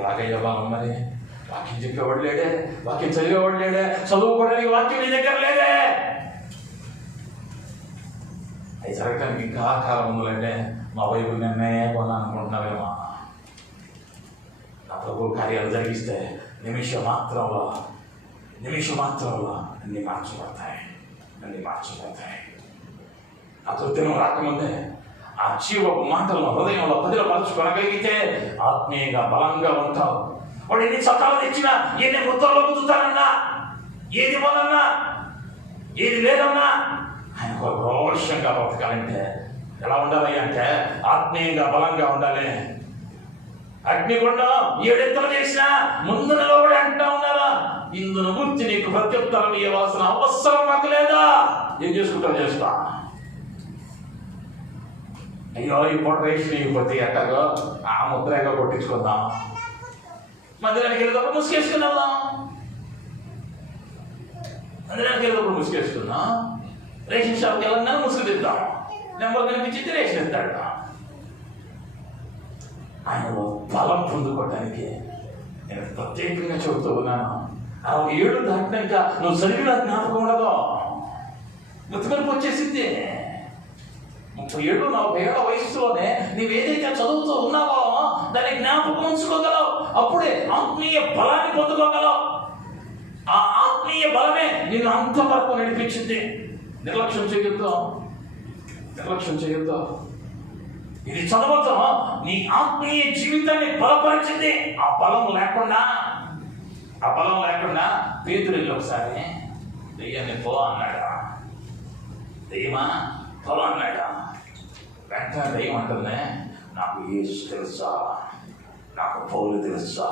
ఎలాగయ్యా బాగా మరి? వాక్యం చెప్పేవాడు లేడే, వాక్యం చదివేవాడు లేడే, చదువుకోవడానికి వాక్యం నీ దగ్గర లేదే. అది జరగటానికి ఇంకా కాలం ఉందంటే మా బైబిల్ నిన్నే కొన్నాను అనుకుంటున్నావేమో. నా ప్రభు కార్యాలు జరిగిస్తే నిమిషం మాత్రంలో అన్ని మార్చబడతాయి. ఆ దుర్దినం రాకముందే ఆ జీవపు మాటలను హృదయంలో పదిలపరచుకోగలిగితే ఆత్మీయంగా బలంగా ఉంటావు. వాడు ఎన్ని చట్టాలు తెచ్చినా, ఎన్ని ముద్రలో కుదుతానన్నా, ఏది ఇవ్వాలన్నా, ఏది లేదన్నా ఆయన రోషంగా బ్రతకాలంటే ఎలా ఉండాలి అంటే ఆత్మీయంగా బలంగా ఉండాలి. అగ్నిగుండం 7 ఎత్తులు చేసినా ముందు నిలబడి అంటా ఉన్నారా, ఇందును గుర్తి నీకు ప్రత్యుత్తరం ఇవ్వాల్సిన అవసరం నాకు లేదా? ఏం చేసుకుంటావు చేస్తా. అయ్యో ఈ పూట రేషన్ ఇవ్వకపోతే ఎట్టగో ఆ ముద్రగా కొట్టించుకుందాం. మందిరానికి వెళ్ళేటప్పుడు ముసుగేసుకుందాం. రేషన్ షాప్కి వెళ్ళగానే ముసుగు తిద్దాం. నెంబర్ కనిపించింది రేషన్ ఇస్తాడు. ఆయనలో బలం పొందుకోవడానికి నేను ప్రత్యేకంగా చెబుతూ ఉన్నాను. 60 ఏళ్ళు దాటినాక నువ్వు చదివిన జ్ఞాపకం ఉండదు, ముత్తుకలుపు వచ్చేసింది. 30 ఏళ్ళు 40 ఏళ్ల వయసులోనే నీవేదైతే చదువుతూ ఉన్నావో దాన్ని జ్ఞాపకం ఉంచుకోగలవు. అప్పుడే ఆత్మీయ బలాన్ని పొందుకోగలవు. ఆ ఆత్మీయ బలమే నిన్ను అంతవరకు నడిపించింది. నిర్లక్ష్యం చేయొద్దు. ఇది చదవతో నీ ఆత్మీయ జీవితాన్ని బలపరిచింది. ఆ బలం లేకుండా పేతురు ఒకసారి దెయ్యాన్ని పో అన్నాడు. దెయ్యమా పో అన్నాడు. వెంటనే దెయ్యం అంటుంది, నాకు యేసు తెలుసా, నాకు పౌలు తెలుసా.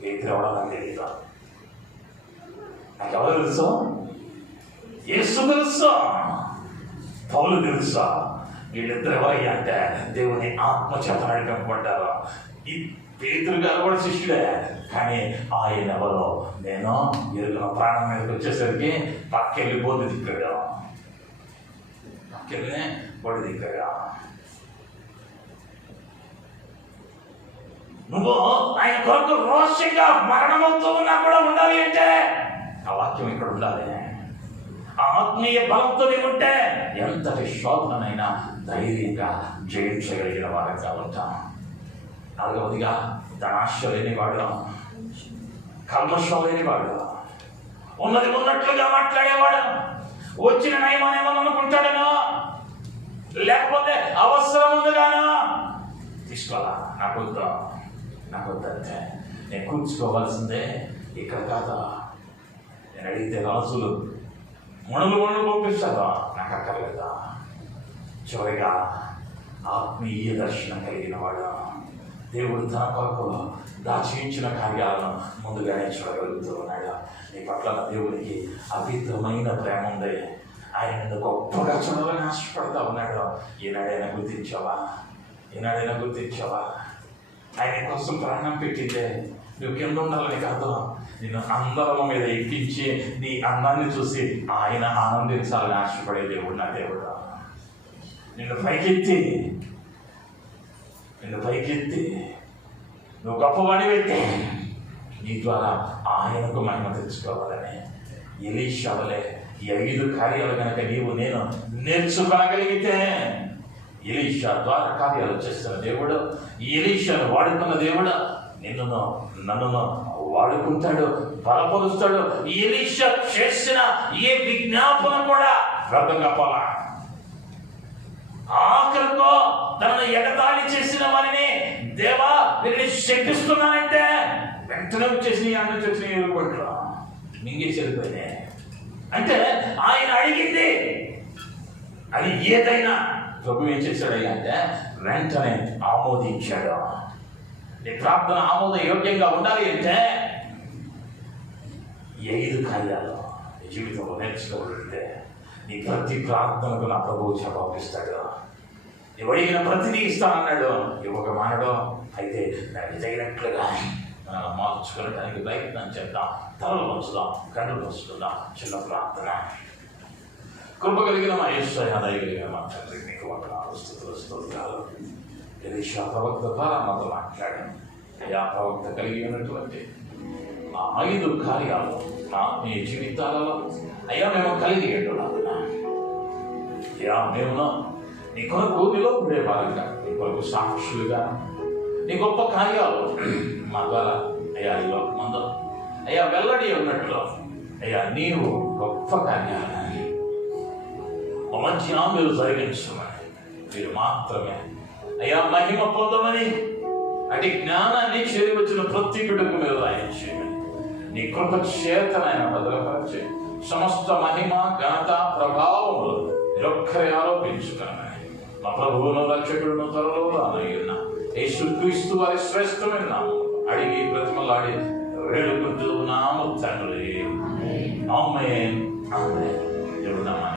పేతురు ఎవడో నాకు తెలియదు. నాకు ఎవరు తెలుసు? యేసు తెలుసా, పౌలు తెలుసా. వీళ్ళిద్దరు ఎవరయ్యా అంటే దేవుని ఆత్మచేత నడిపింపబడ్డారు. ఈ పేతురు గారు కూడా శిష్యుడే, కానీ ఆయన ఎవరో నేను ఎరుగన. ప్రాణం మీదకి వచ్చేసరికి పక్కెళ్ళి బోధి తిప్పాడు. తీసుకెళ్ళి వాడి దగ్గర నువ్వు ఆయన కొరకు రోషంగా మరణమవుతూ ఉన్నా కూడా ఉండాలి అంటే ఆ వాక్యం ఇక్కడ ఉండాలి. ఆ ఆత్మీయ బలంతో ఉంటే ఎంతటి శోధనైనా ధైర్యంగా జయించగలిగిన వారంగా ఉంటాం. నాలుగవదిగా ధనాశ లేనివాడు, కల్మషం లేనివాడు, ఉన్నది ఉన్నట్లుగా మాట్లాడేవాడు, వచ్చిన నయమనేమో అనుకుంటాడనో లేకపోతే అవసరం ఉందిగానో తీసుకోవాలా, నాకు వద్దంటే నేను కూర్చుకోవాల్సిందే ఇక్కడ కాదా. నేను అడిగితే రాజులు మణులు పంపిస్తారా, నాకు అక్కర్లేదా. చివరిగా ఆత్మీయ దర్శనం కలిగిన వాడు దేవుడు తన కొరకు దాచించిన కార్యాలను ముందుగానే చూడగలుగుతూ ఉన్నాడు. నీ పట్ల దేవుడికి అమితమైన ప్రేమ ఉంది. ఆయన నిన్ను గొప్పగా చూడాలని ఆశపడతా ఉన్నాడు. ఈనాడైనా గుర్తించావా? ఆయన కోసం ప్రాణం పెట్టిందే నువ్వు కింద ఉండాలని కాదు, నిన్ను అందరం మీద ఎక్కించి నీ అందాన్ని చూసి ఆయన ఆనందించాలని ఆశపడే దేవుడు నా దేవుడు. నిన్ను పైకెత్తి నువ్వు గొప్పవాడివైతే నీ ద్వారా ఆయనకు మహిమ తెచ్చుకోవాలని ఎలీషా వలె ఈ 5 కార్యాలు కనుక నేను నేర్చుకోగలిగితే ఎలీషా ద్వారా కార్యాలు చేస్తున్న దేవుడు, ఎలీషాను వాడుకున్న దేవుడు నన్ను వాడుకుంటాడు, బలపరుస్తాడు. ఎలీషా చేసిన ఏ విజ్ఞాపన కూడా వ్యర్థంగా పోలా. ఆఖరికో తనను ఎగతాళి చేసిన వారిని దేవా నేను శపిస్తున్నానంటే వెంటనే వచ్చేసి అన్న వచ్చిన ఎదుర్కొంటా మింగే చెడిపోయినాయి. అంటే ఆయన అడిగింది అది ఏదైనా ప్రభు ఏం చేశాడయ్యా అంటే వెంటనే ఆమోదించాడు. నీ ప్రార్థన ఆమోద యోగ్యంగా ఉండాలి అంటే 5 కార్యాలు నీ జీవితంలో నేర్చుకోగలిగితే నీ ప్రతి ప్రార్థనకు నా ప్రభువు జవాబిస్తాడు. నువ్వు అడిగిన ప్రతిదీ ఇస్తానన్నాడు. ఇవ్వక మానడు. అయితే దానికి తగినట్లుగా మార్చుకోవడానికి ప్రయత్నం చేద్దాం. తలలు పంచుదాం, కన్నులు పంచుకుందాం. చిన్న ప్రార్థన. కృప కలిగిన మా యేసయ్య, దయగలిగిన మా తండ్రి, నీకు వందనాలు, స్తుతులు, స్తోత్రాలు. ఎలీషా ప్రవక్త ద్వారా మాతో మాట్లాడాను. అయ్యా ప్రవక్త కలిగి ఉన్నటువంటి ఆ 5 కార్యాలు మీ జీవితాలలో అయ్యా మేము కలిగి ఉంటున్నాం. అయ్యా మేము నీ కొరకు నిలబడే వారుగా, నీ కొరకు సాక్షులుగా, నీ గొప్ప కార్యాలు మా ద్వారా అయ్యా ఈ లోకమందు అయ్యా వెల్లడి ఉన్నట్లు అయ్యా నీవు గొప్ప కార్యాలని మంచి మీరు జరిగించమని, మీరు మాత్రమే అయ్యా మహిమ పొందమని, అటు జ్ఞానాన్ని చేరివచ్చిన ప్రతి బిడ్డకు మీరు రాయించేయమని, నీ కృప చేతనైనా భద్రపరిచి సమస్త మహిమ ఘనత ప్రభావములు నిరొక్కరే ఆరోపించుకున్నామని మా ప్రభువును రక్షకుడును త్వరలో రానయ్యున్న యేసుక్రీస్తు వారి శ్రేష్టమైన నామములో అడిగి బ్రతిమలాడి వేడుకుంటూ నాము తండ్రి. ఆమేన్.